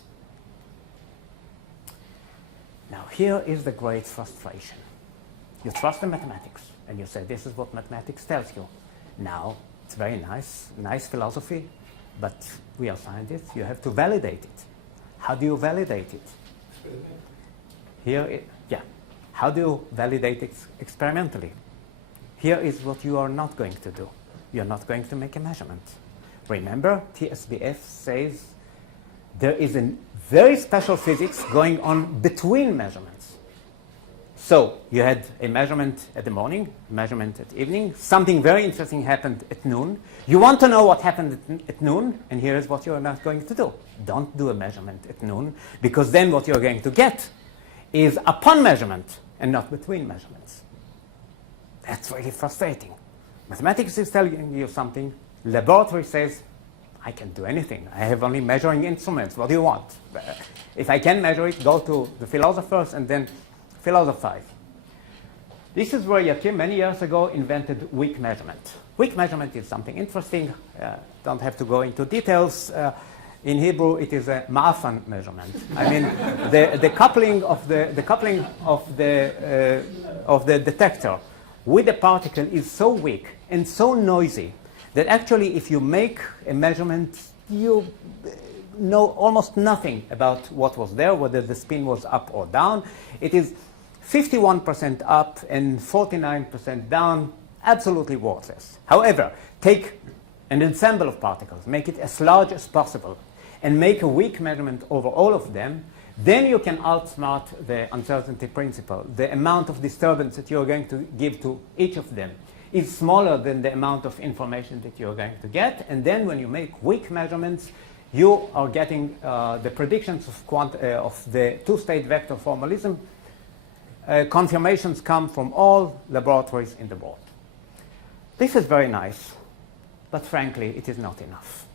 Now, here is the great frustration. You trust the mathematics, and you say, this is what mathematics tells you. Now, it's very nice philosophy, but we are scientists. You have to validate it. How do you validate it? How do you validate it experimentally? Here is what you are not going to do. You're not going to make a measurement. Remember, TSBF says there is a very special physics going on between measurements. So you had a measurement at the morning, measurement at evening. Something very interesting happened at noon. You want to know what happened at noon, and here is what you're not going to do. Don't do a measurement at noon, because then what you're going to get is upon measurement and not between measurements. That's really frustrating. Mathematics is telling you something. Laboratory says, I can't do anything. I have only measuring instruments. What do you want? If I can measure it, go to the philosophers and then philosophize. This is where Yakir, many years ago, invented weak measurement. Weak measurement is something interesting. Don't have to go into details. In Hebrew, it is a ma'afan measurement. I mean, the coupling of the detector with the particle is so weak and so noisy that actually, if you make a measurement, you know almost nothing about what was there, whether the spin was up or down. It is 51% up and 49% down, absolutely worthless. However, take an ensemble of particles, make it as large as possible, and make a weak measurement over all of them, then you can outsmart the uncertainty principle. The amount of disturbance that you're going to give to each of them is smaller than the amount of information that you're going to get. And then when you make weak measurements, you are getting the predictions of the two-state vector formalism. Confirmations come from all laboratories in the world. This is very nice, but frankly, it is not enough.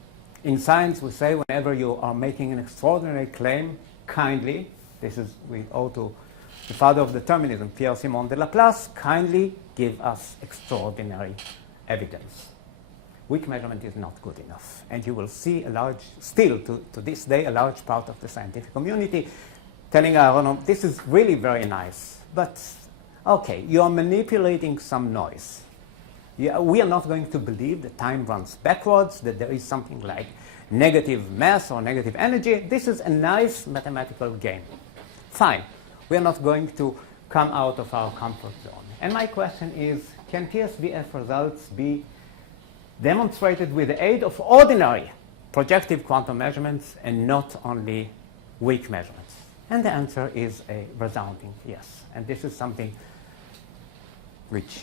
In science, we say whenever you are making an extraordinary claim, kindly, this is we owe to the father of determinism, Pierre Simon de Laplace, kindly give us extraordinary evidence. Weak measurement is not good enough. And you will see still to this day, a large part of the scientific community telling Aharonov, this is really very nice, but okay, you are manipulating some noise. We are not going to believe that time runs backwards, that there is something like negative mass or negative energy. This is a nice mathematical game. Fine. We are not going to come out of our comfort zone. And my question is, can TSBF results be demonstrated with the aid of ordinary projective quantum measurements and not only weak measurements? And the answer is a resounding yes. And this is something which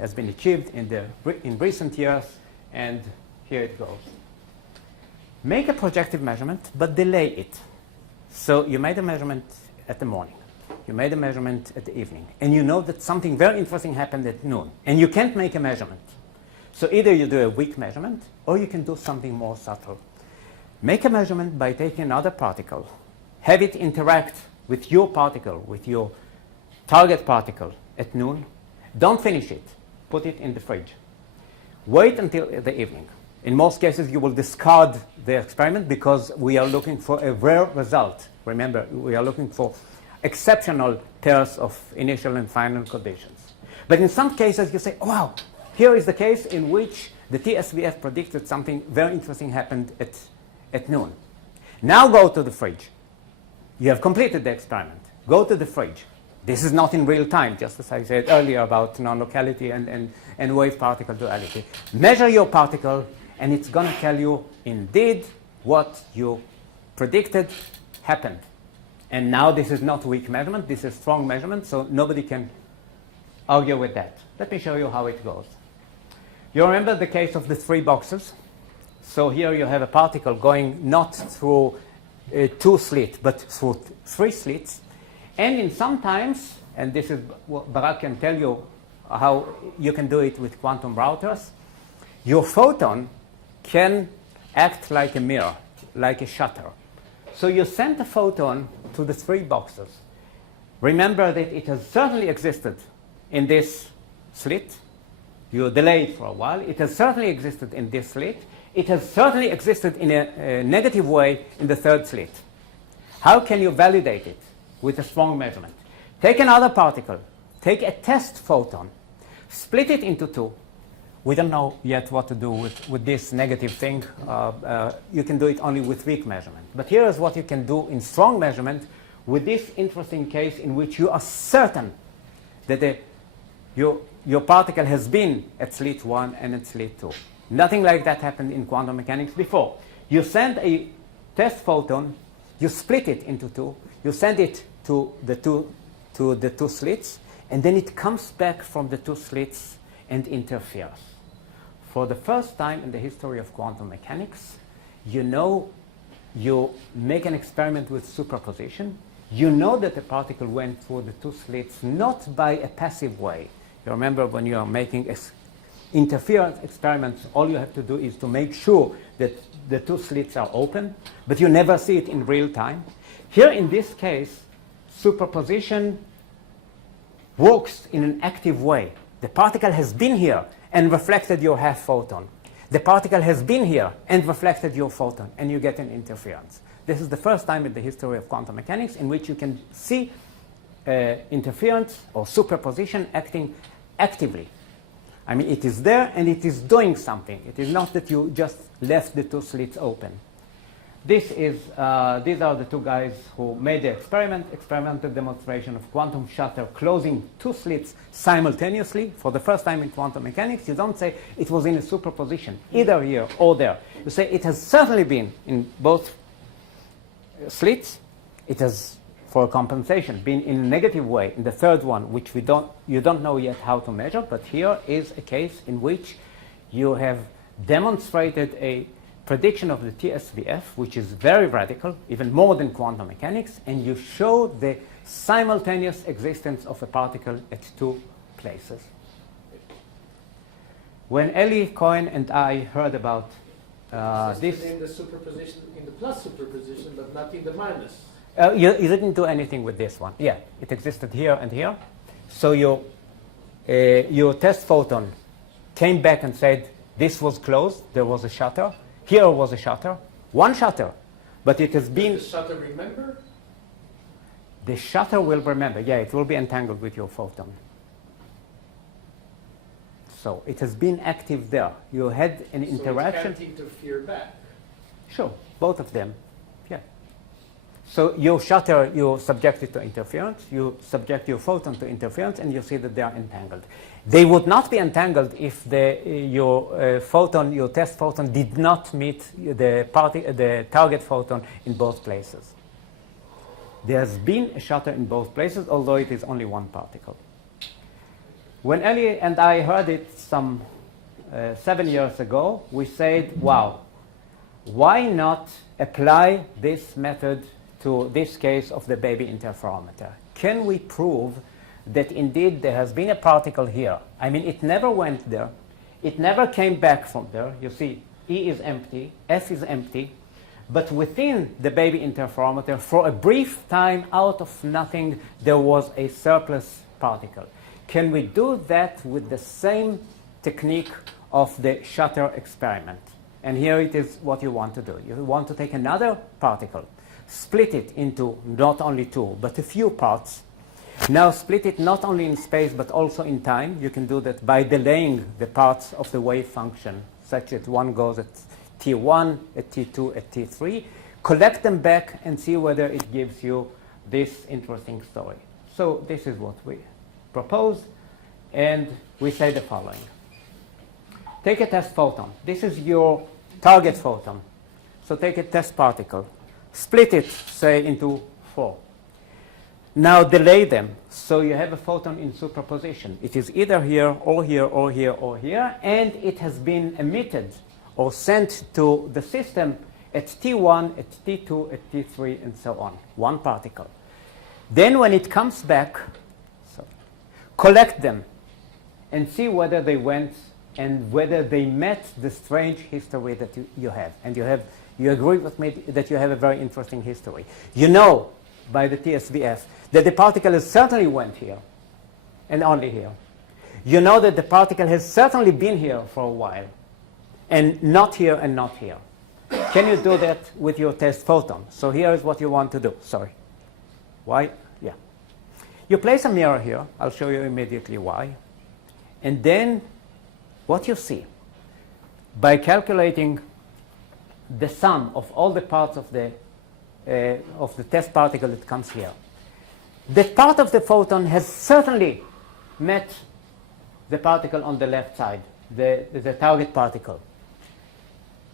has been achieved in recent years, and here it goes. Make a projective measurement, but delay it. So you made a measurement at the morning. You made a measurement at the evening. And you know that something very interesting happened at noon. And you can't make a measurement. So either you do a weak measurement, or you can do something more subtle. Make a measurement by taking another particle. Have it interact with your particle, with your target particle at noon. Don't finish it. Put it in the fridge. Wait until the evening. In most cases, you will discard the experiment because we are looking for a rare result. Remember, we are looking for exceptional pairs of initial and final conditions. But in some cases, you say, oh, wow, here is the case in which the TSBF predicted something very interesting happened at noon. Now go to the fridge. You have completed the experiment. Go to the fridge. This is not in real time, just as I said earlier about non-locality and wave-particle duality. Measure your particle, and it's going to tell you, indeed, what you predicted happened. And now this is not weak measurement, this is strong measurement, so nobody can argue with that. Let me show you how it goes. You remember the case of the 3 boxes? So here you have a particle going not through 2 slits, but through 3 slits. And in sometimes, and this is what Barak can tell you how you can do it with quantum routers, your photon can act like a mirror, like a shutter. So you send a photon to the 3 boxes. Remember that it has certainly existed in this slit. You delay it for a while. It has certainly existed in this slit. It has certainly existed in a negative way in the 3rd slit. How can you validate it? With a strong measurement. Take another particle. Take a test photon. Split it into 2. We don't know yet what to do with this negative thing. You can do it only with weak measurement. But here is what you can do in strong measurement with this interesting case in which you are certain that your particle has been at slit 1 and at slit 2. Nothing like that happened in quantum mechanics before. You send a test photon, you split it into 2, you send it to the two slits, and then it comes back from the 2 slits and interferes. For the first time in the history of quantum mechanics, you make an experiment with superposition. You know that the particle went through the 2 slits not by a passive way. You remember when you are making interference experiments, all you have to do is to make sure that the 2 slits are open, but you never see it in real time. Here in this case, superposition works in an active way. The particle has been here and reflected your half photon. The particle has been here and reflected your photon, and you get an interference. This is the first time in the history of quantum mechanics in which you can see interference or superposition acting actively. I mean, it is there and it is doing something. It is not that you just left the 2 slits open. These are the 2 guys who made the experimental demonstration of quantum shutter closing 2 slits simultaneously. For the first time in quantum mechanics, you don't say it was in a superposition, either here or there. You say it has certainly been in both slits. It has, for a compensation, been in a negative way in the 3rd one, which you don't know yet how to measure. But here is a case in which you have demonstrated a prediction of the TSVF, which is very radical, even more than quantum mechanics, and you show the simultaneous existence of a particle at 2 places. When Eliahu Cohen and I heard about this... in the superposition, in the plus superposition, but not in the minus. You didn't do anything with this one. Yeah, it existed here and here. So your test photon came back and said, this was closed, there was a shutter. Here was a shutter, 1 shutter, but it has been... Does the shutter remember? The shutter will remember. Yeah, it will be entangled with your photon. So it has been active there. You had an interaction. So it can't interfere back. Sure, both of them. Yeah. So your shutter, you subject it to interference. You subject your photon to interference, and you see that they are entangled. They would not be entangled if your test photon, did not meet the target photon in both places. There has been a shutter in both places, although it is only 1 particle. When Eli and I heard it some 7 years ago, we said, wow, why not apply this method to this case of the baby interferometer? Can we prove that indeed there has been a particle here? I mean, it never went there. It never came back from there. You see, E is empty, S is empty. But within the baby interferometer, for a brief time, out of nothing, there was a surplus particle. Can we do that with the same technique of the shutter experiment? And here it is what you want to do. You want to take another particle, split it into not only 2, but a few parts. Now split it not only in space, but also in time. You can do that by delaying the parts of the wave function, such that one goes at T1, at T2, at T3. collect them back, and see whether it gives you this interesting story. So this is what we propose, and we say the following. Take a test photon. This is your target photon. So take a test particle. Split it, say, into 4. Now delay them, so you have a photon in superposition. It is either here, or here, or here, or here, and it has been emitted or sent to the system at T1, at T2, at T3, and so on. One particle. Then when it comes back, collect them and see whether they went and whether they met the strange history that you have. And you agree with me that you have a very interesting history. You know by the TSVF that the particle has certainly went here and only here. You know that the particle has certainly been here for a while and not here and not here. Can you do that with your test photon? So here is what you want to do. Sorry. Why? Yeah. You place a mirror here. I'll show you immediately why. And then what you see, by calculating the sum of all the parts of the test particle that comes here, that part of the photon has certainly met the particle on the left side, the target particle.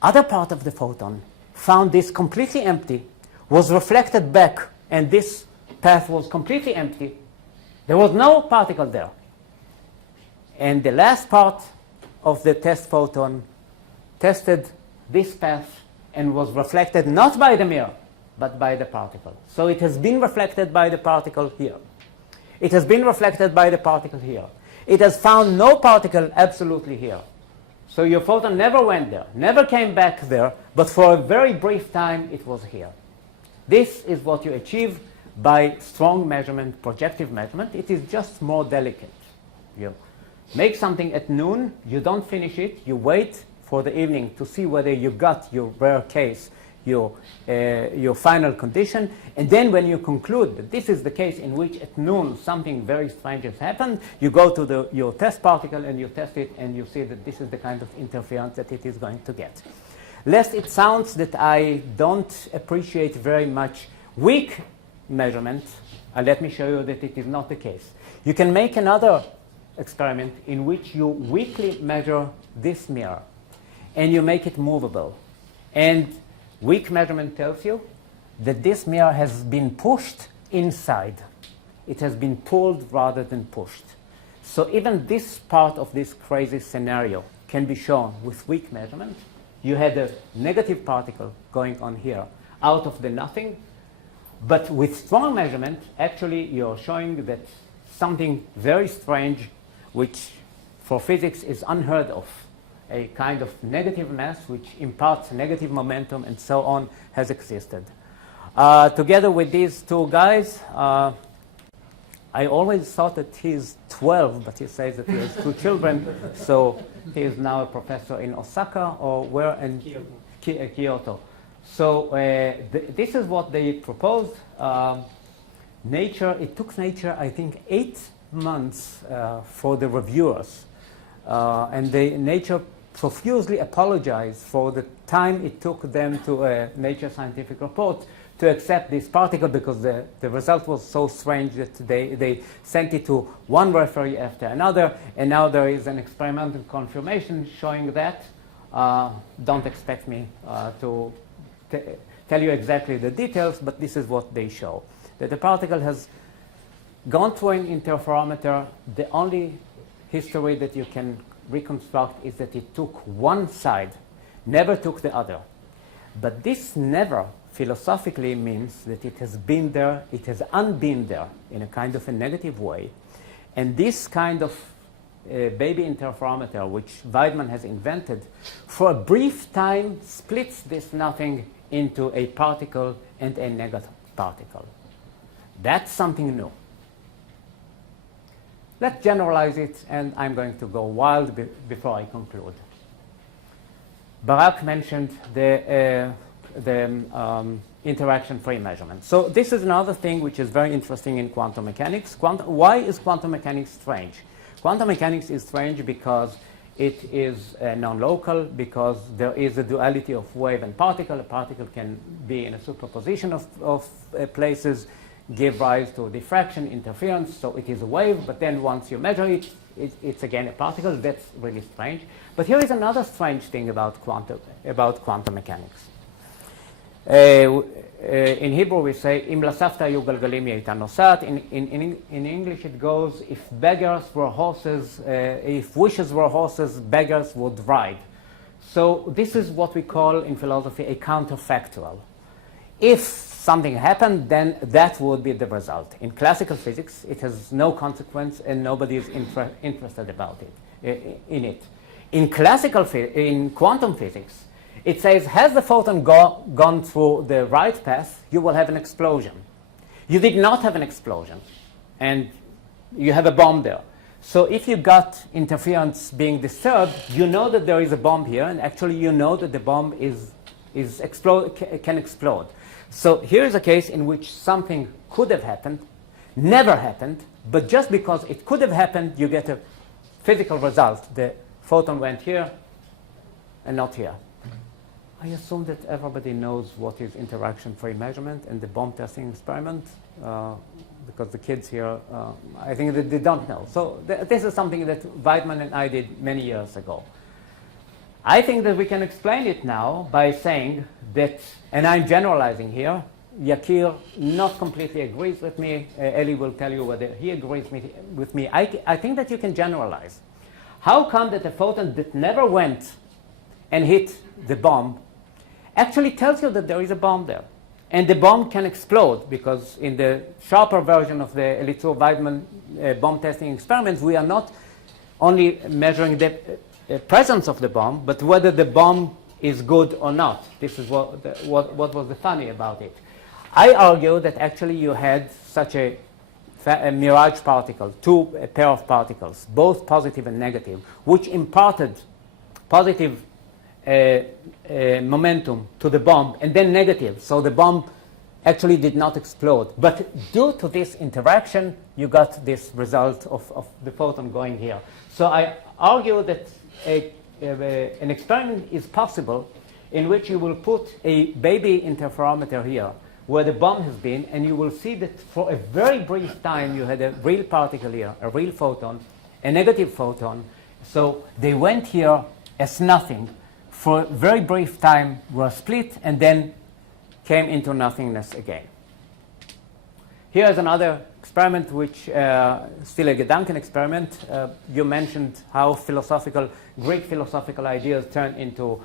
Other part of the photon found this completely empty, was reflected back, and this path was completely empty. There was no particle there. And the last part of the test photon tested this path and was reflected not by the mirror, but by the particle. So it has been reflected by the particle here. It has been reflected by the particle here. It has found no particle absolutely here. So your photon never went there, never came back there, but for a very brief time it was here. This is what you achieve by strong measurement, projective measurement. It is just more delicate. You make something at noon, you don't finish it, you wait for the evening to see whether you got your rare case, your final condition, and then when you conclude that this is the case in which at noon something very strange has happened, you go to your test particle and you test it, and you see that this is the kind of interference that it is going to get. Lest it sounds that I don't appreciate very much weak measurement, let me show you that it is not the case. You can make another experiment in which you weakly measure this mirror and you make it movable. And weak measurement tells you that this mirror has been pushed inside. It has been pulled rather than pushed. So even this part of this crazy scenario can be shown with weak measurement. You had a negative particle going on here out of the nothing. But with strong measurement, actually you're showing that something very strange, which for physics is unheard of, a kind of negative mass which imparts negative momentum and so on, has existed. Together with these two guys, I always thought that he's 12, but he says that he has 2 children, so he is now a professor in Osaka, or where? In Kyoto. So this is what they proposed. It took Nature, I think, 8 months for the reviewers. And Nature profusely apologized for the time it took them to a Nature Scientific Report to accept this particle, because the result was so strange that they sent it to one referee after another, and now there is an experimental confirmation showing that. Don't expect me to tell you exactly the details, but this is what they show. That the particle has gone through an interferometer. The only history that you can reconstruct is that it took one side, never took the other. But this never philosophically means that it has been there, it has unbeen there in a kind of a negative way. And this kind of baby interferometer, which Weidmann has invented, for a brief time splits this nothing into a particle and a negative particle. That's something new. Let's generalize it, and I'm going to go wild before I conclude. Barak mentioned the interaction-free measurement. So this is another thing which is very interesting in quantum mechanics. Why is quantum mechanics strange? Quantum mechanics is strange because It is non-local because there is a duality of wave and particle. A particle can be in a superposition of places, give rise to diffraction, interference, so it is a wave, but then once you measure it, it's again a particle. That's really strange. But here is another strange thing about quantum mechanics. In Hebrew we say, Im lasafta hayu galgalim היא הייתה נוסעת. In English it goes, if beggars were horses, if wishes were horses, beggars would ride. So this is what we call in philosophy a counterfactual. If something happened, then that would be the result. In classical physics, it has no consequence and nobody is interested about it, in it. In quantum physics, it says, has the photon gone through the right path, you will have an explosion. You did not have an explosion, and you have a bomb there. So if you got interference being disturbed, you know that there is a bomb here, and actually you know that the bomb can explode. So here is a case in which something could have happened, never happened, but just because it could have happened, you get a physical result. The photon went here and not here. I assume that everybody knows what is interaction-free measurement and the bomb testing experiment, because the kids here, I think that they don't know. So this is something that Weidman and I did many years ago. I think that we can explain it now by saying that, and I'm generalizing here, Yakir not completely agrees with me. Eli will tell you whether he agrees with me. I think that you can generalize. How come that a photon that never went and hit the bomb actually tells you that there is a bomb there? And the bomb can explode, because in the sharper version of the Elitzur-Weidman bomb testing experiments, we are not only measuring the presence of the bomb, but whether the bomb is good or not. This is what was the funny about it. I argue that actually you had such a mirage particle, a pair of particles, both positive and negative, which imparted positive momentum to the bomb and then negative. So the bomb actually did not explode. But due to this interaction, you got this result of the photon going here. So I argue that an experiment is possible in which you will put a baby interferometer here where the bomb has been, and you will see that for a very brief time you had a real particle here, a real photon, a negative photon. So they went here as nothing. For a very brief time were split and then came into nothingness again. Here is another experiment, which still a Gedanken experiment. You mentioned how Greek philosophical ideas turn into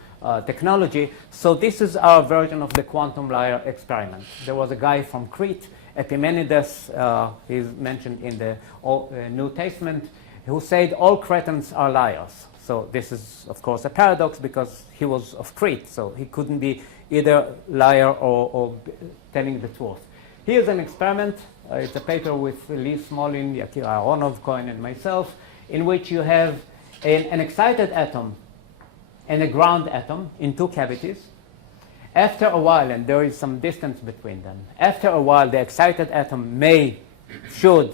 technology. So this is our version of the quantum liar experiment. There was a guy from Crete, Epimenides, he's mentioned in the New Testament, who said all Cretans are liars. So this is, of course, a paradox because he was of Crete, so he couldn't be either liar or telling the truth. Here's an experiment. It's a paper with Lee Smolin, Yakir Aharonov, Cohen, and myself, in which you have an excited atom and a ground atom in two cavities. After a while, and there is some distance between them, after a while the excited atom should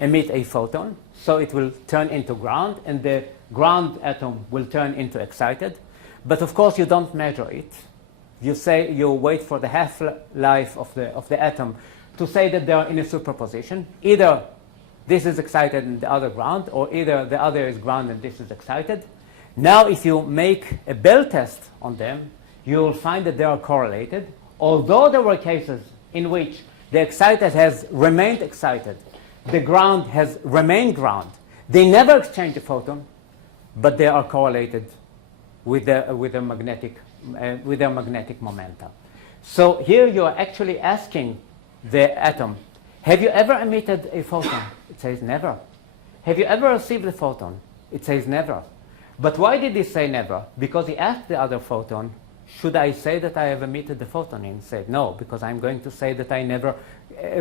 emit a photon, so it will turn into ground, and the ground atom will turn into excited. But of course you don't measure it. You wait for the half-life of the atom to say that they are in a superposition. Either this is excited and the other ground, or either the other is ground and this is excited. Now if you make a Bell test on them, you will find that they are correlated, although there were cases in which the excited has remained excited, the ground has remained ground. They never exchange a photon, but they are correlated with their magnetic momentum. So here you are actually asking the atom, have you ever emitted a photon? It says never. Have you ever received a photon? It says never. But why did he say never? Because he asked the other photon, should I say that I have emitted the photon? And he said no, because I'm going to say that I never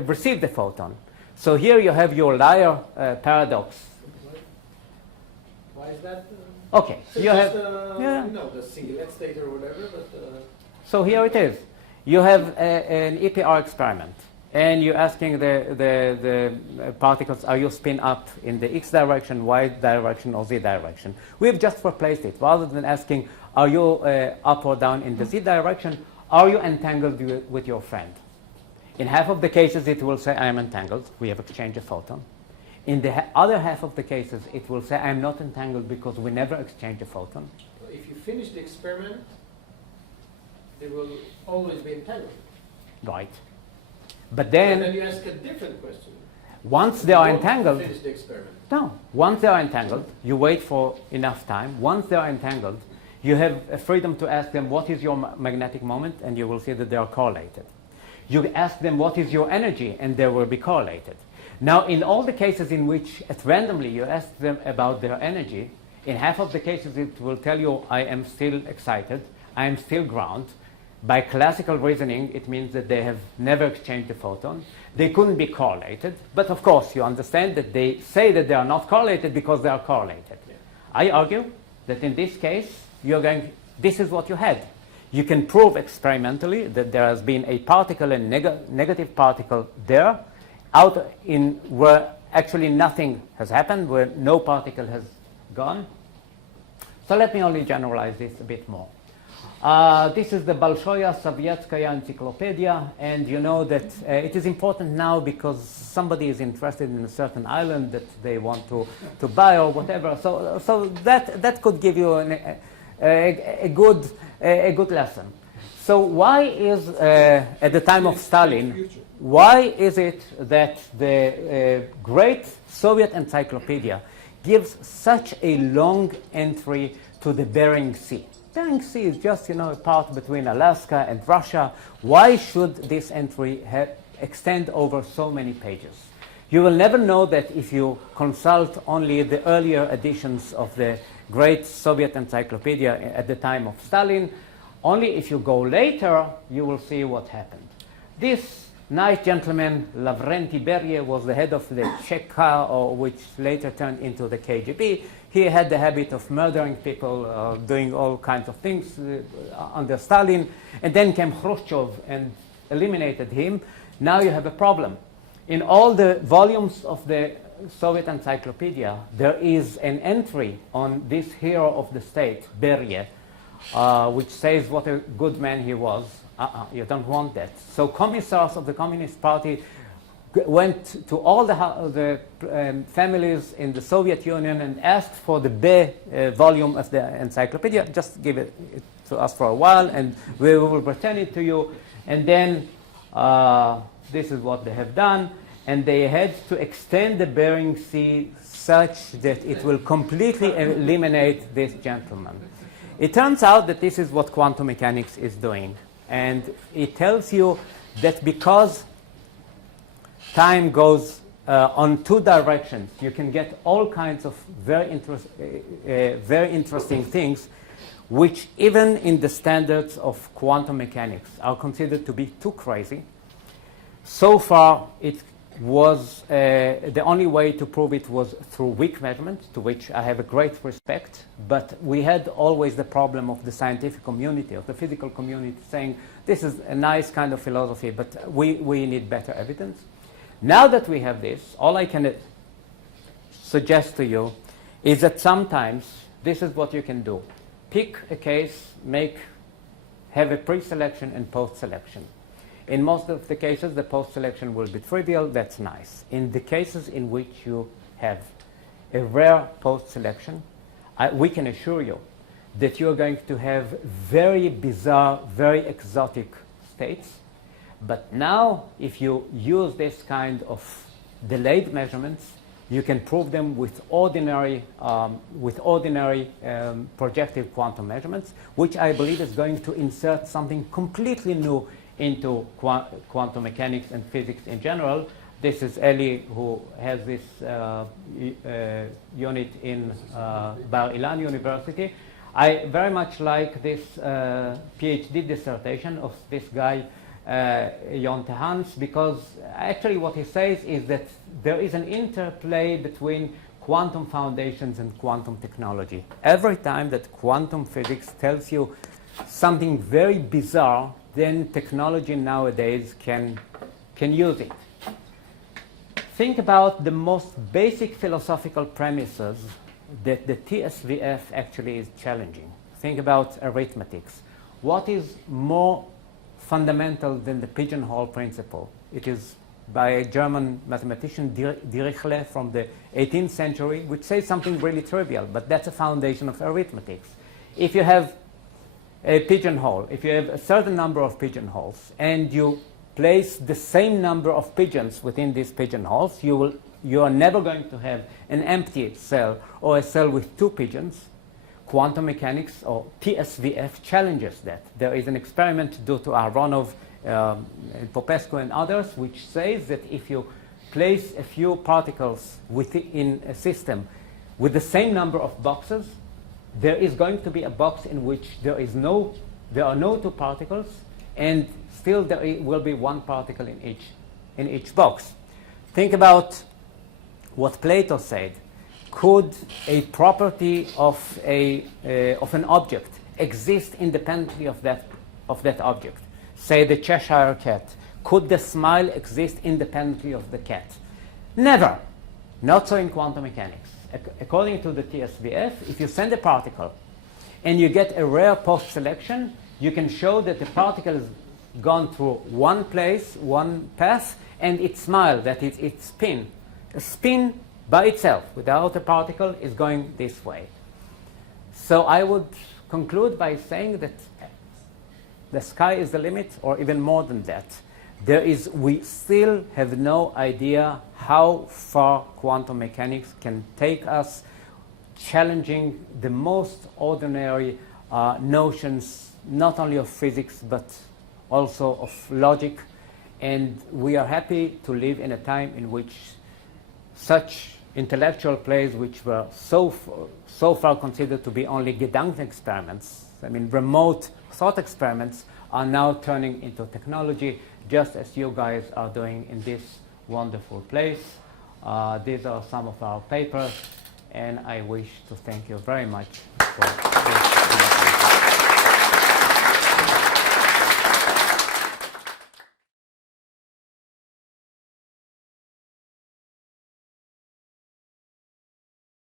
received the photon. So here you have your liar paradox. Why is that? Okay, So you have the singlet state or whatever, but so here it is. You have an EPR experiment and you're asking the particles, are you spin up in the x direction, y direction, or z direction? We've just replaced it. Rather than asking, are you up or down in the z direction, are you entangled with your friend? In half of the cases, it will say, I am entangled. We have exchanged a photon. In the other half of the cases, it will say, I am not entangled because we never exchanged a photon. So if you finish the experiment, they will always be entangled. Right. But then, And then you ask a different question. once they are You entangled, finish the experiment. no. Once they are entangled, you wait for enough time. Once they are entangled, you have a freedom to ask them, what is your magnetic moment? And you will see that they are correlated. You ask them, what is your energy? And they will be correlated. Now, in all the cases in which, randomly, you ask them about their energy, in half of the cases it will tell you, I am still excited, I am still ground. By classical reasoning, it means that they have never exchanged a photon. They couldn't be correlated. But of course, you understand that they say that they are not correlated because they are correlated. Yeah. I argue that in this case, this is what you had. You can prove experimentally that there has been a particle and negative particle there, out in where actually nothing has happened, where no particle has gone. So let me only generalize this a bit more. This is the Bolshoya Sovietskaya Encyclopedia, and you know that it is important now because somebody is interested in a certain island that they want to buy or whatever. So that could give you a good lesson. So why is at the time of Stalin, why is it that the great Soviet encyclopedia gives such a long entry to the Bering Sea? Bering Sea is just, a part between Alaska and Russia. Why should this entry extend over so many pages? You will never know that if you consult only the earlier editions of the great Soviet encyclopedia at the time of Stalin. Only if you go later, you will see what happened. This nice gentleman, Lavrenti Beria, was the head of the Cheka, which later turned into the KGB. He had the habit of murdering people, doing all kinds of things under Stalin. And then came Khrushchev and eliminated him. Now you have a problem. In all the volumes of the Soviet encyclopedia, there is an entry on this hero of the state, Beria, which says what a good man he was. You don't want that. So commissars of the Communist Party went to all the families in the Soviet Union and asked for the B volume of the encyclopedia. Just give it to us for a while, and we will return it to you. And then this is what they have done. And they had to extend the Bering Sea such that it will completely eliminate this gentleman. It turns out that this is what quantum mechanics is doing. And it tells you that because time goes on two directions, you can get all kinds of very interesting things, which even in the standards of quantum mechanics are considered to be too crazy. So far, it was the only way to prove it was through weak measurements, to which I have a great respect. But we had always the problem of the scientific community, of the physical community, saying this is a nice kind of philosophy, but we need better evidence. Now that we have this, all I can suggest to you is that sometimes this is what you can do. Pick a case, have a pre-selection and post-selection. In most of the cases, the post-selection will be trivial. That's nice. In the cases in which you have a rare post-selection, we can assure you that you're going to have very bizarre, very exotic states. But now, if you use this kind of delayed measurements, you can prove them with ordinary projective quantum measurements, which I believe is going to insert something completely new into quantum mechanics and physics in general. This is Eli, who has this unit in Bar-Ilan University. I very much like this PhD dissertation of this guy, Jon Tehans, because actually what he says is that there is an interplay between quantum foundations and quantum technology. Every time that quantum physics tells you something very bizarre, then technology nowadays can can use it. Think about the most basic philosophical premises that the TSVF actually is challenging. Think about arithmetics. What is more fundamental than the pigeonhole principle? It is by a German mathematician, Dirichlet, from the 18th century, which says something really trivial, but that's a foundation of arithmetics. If you have a pigeonhole, if you have a certain number of pigeonholes, and you place the same number of pigeons within these pigeonholes, you are never going to have an empty cell or a cell with two pigeons. Quantum mechanics, or TSVF, challenges that. There is an experiment due to Aharonov, Popescu, and others, which says that if you place a few particles within a system with the same number of boxes, there is going to be a box in which there are no two particles, and still there will be one particle in each box. Think about what Plato said. Could a property of an object exist independently of that object? Say the Cheshire cat. Could the smile exist independently of the cat? Never. Not so in quantum mechanics. According to the TSVF, if you send a particle and you get a rare post-selection, you can show that the particle has gone through one place, one path, and its smile, that is its spin. A spin by itself, without a particle, is going this way. So I would conclude by saying that the sky is the limit, or even more than that. We still have no idea how far quantum mechanics can take us, challenging the most ordinary notions, not only of physics, but also of logic. And we are happy to live in a time in which such intellectual plays, which were so far considered to be only Gedanken experiments, I mean remote thought experiments, are now turning into technology, just as you guys are doing in this wonderful place. These are some of our papers, and I wish to thank you very much for this.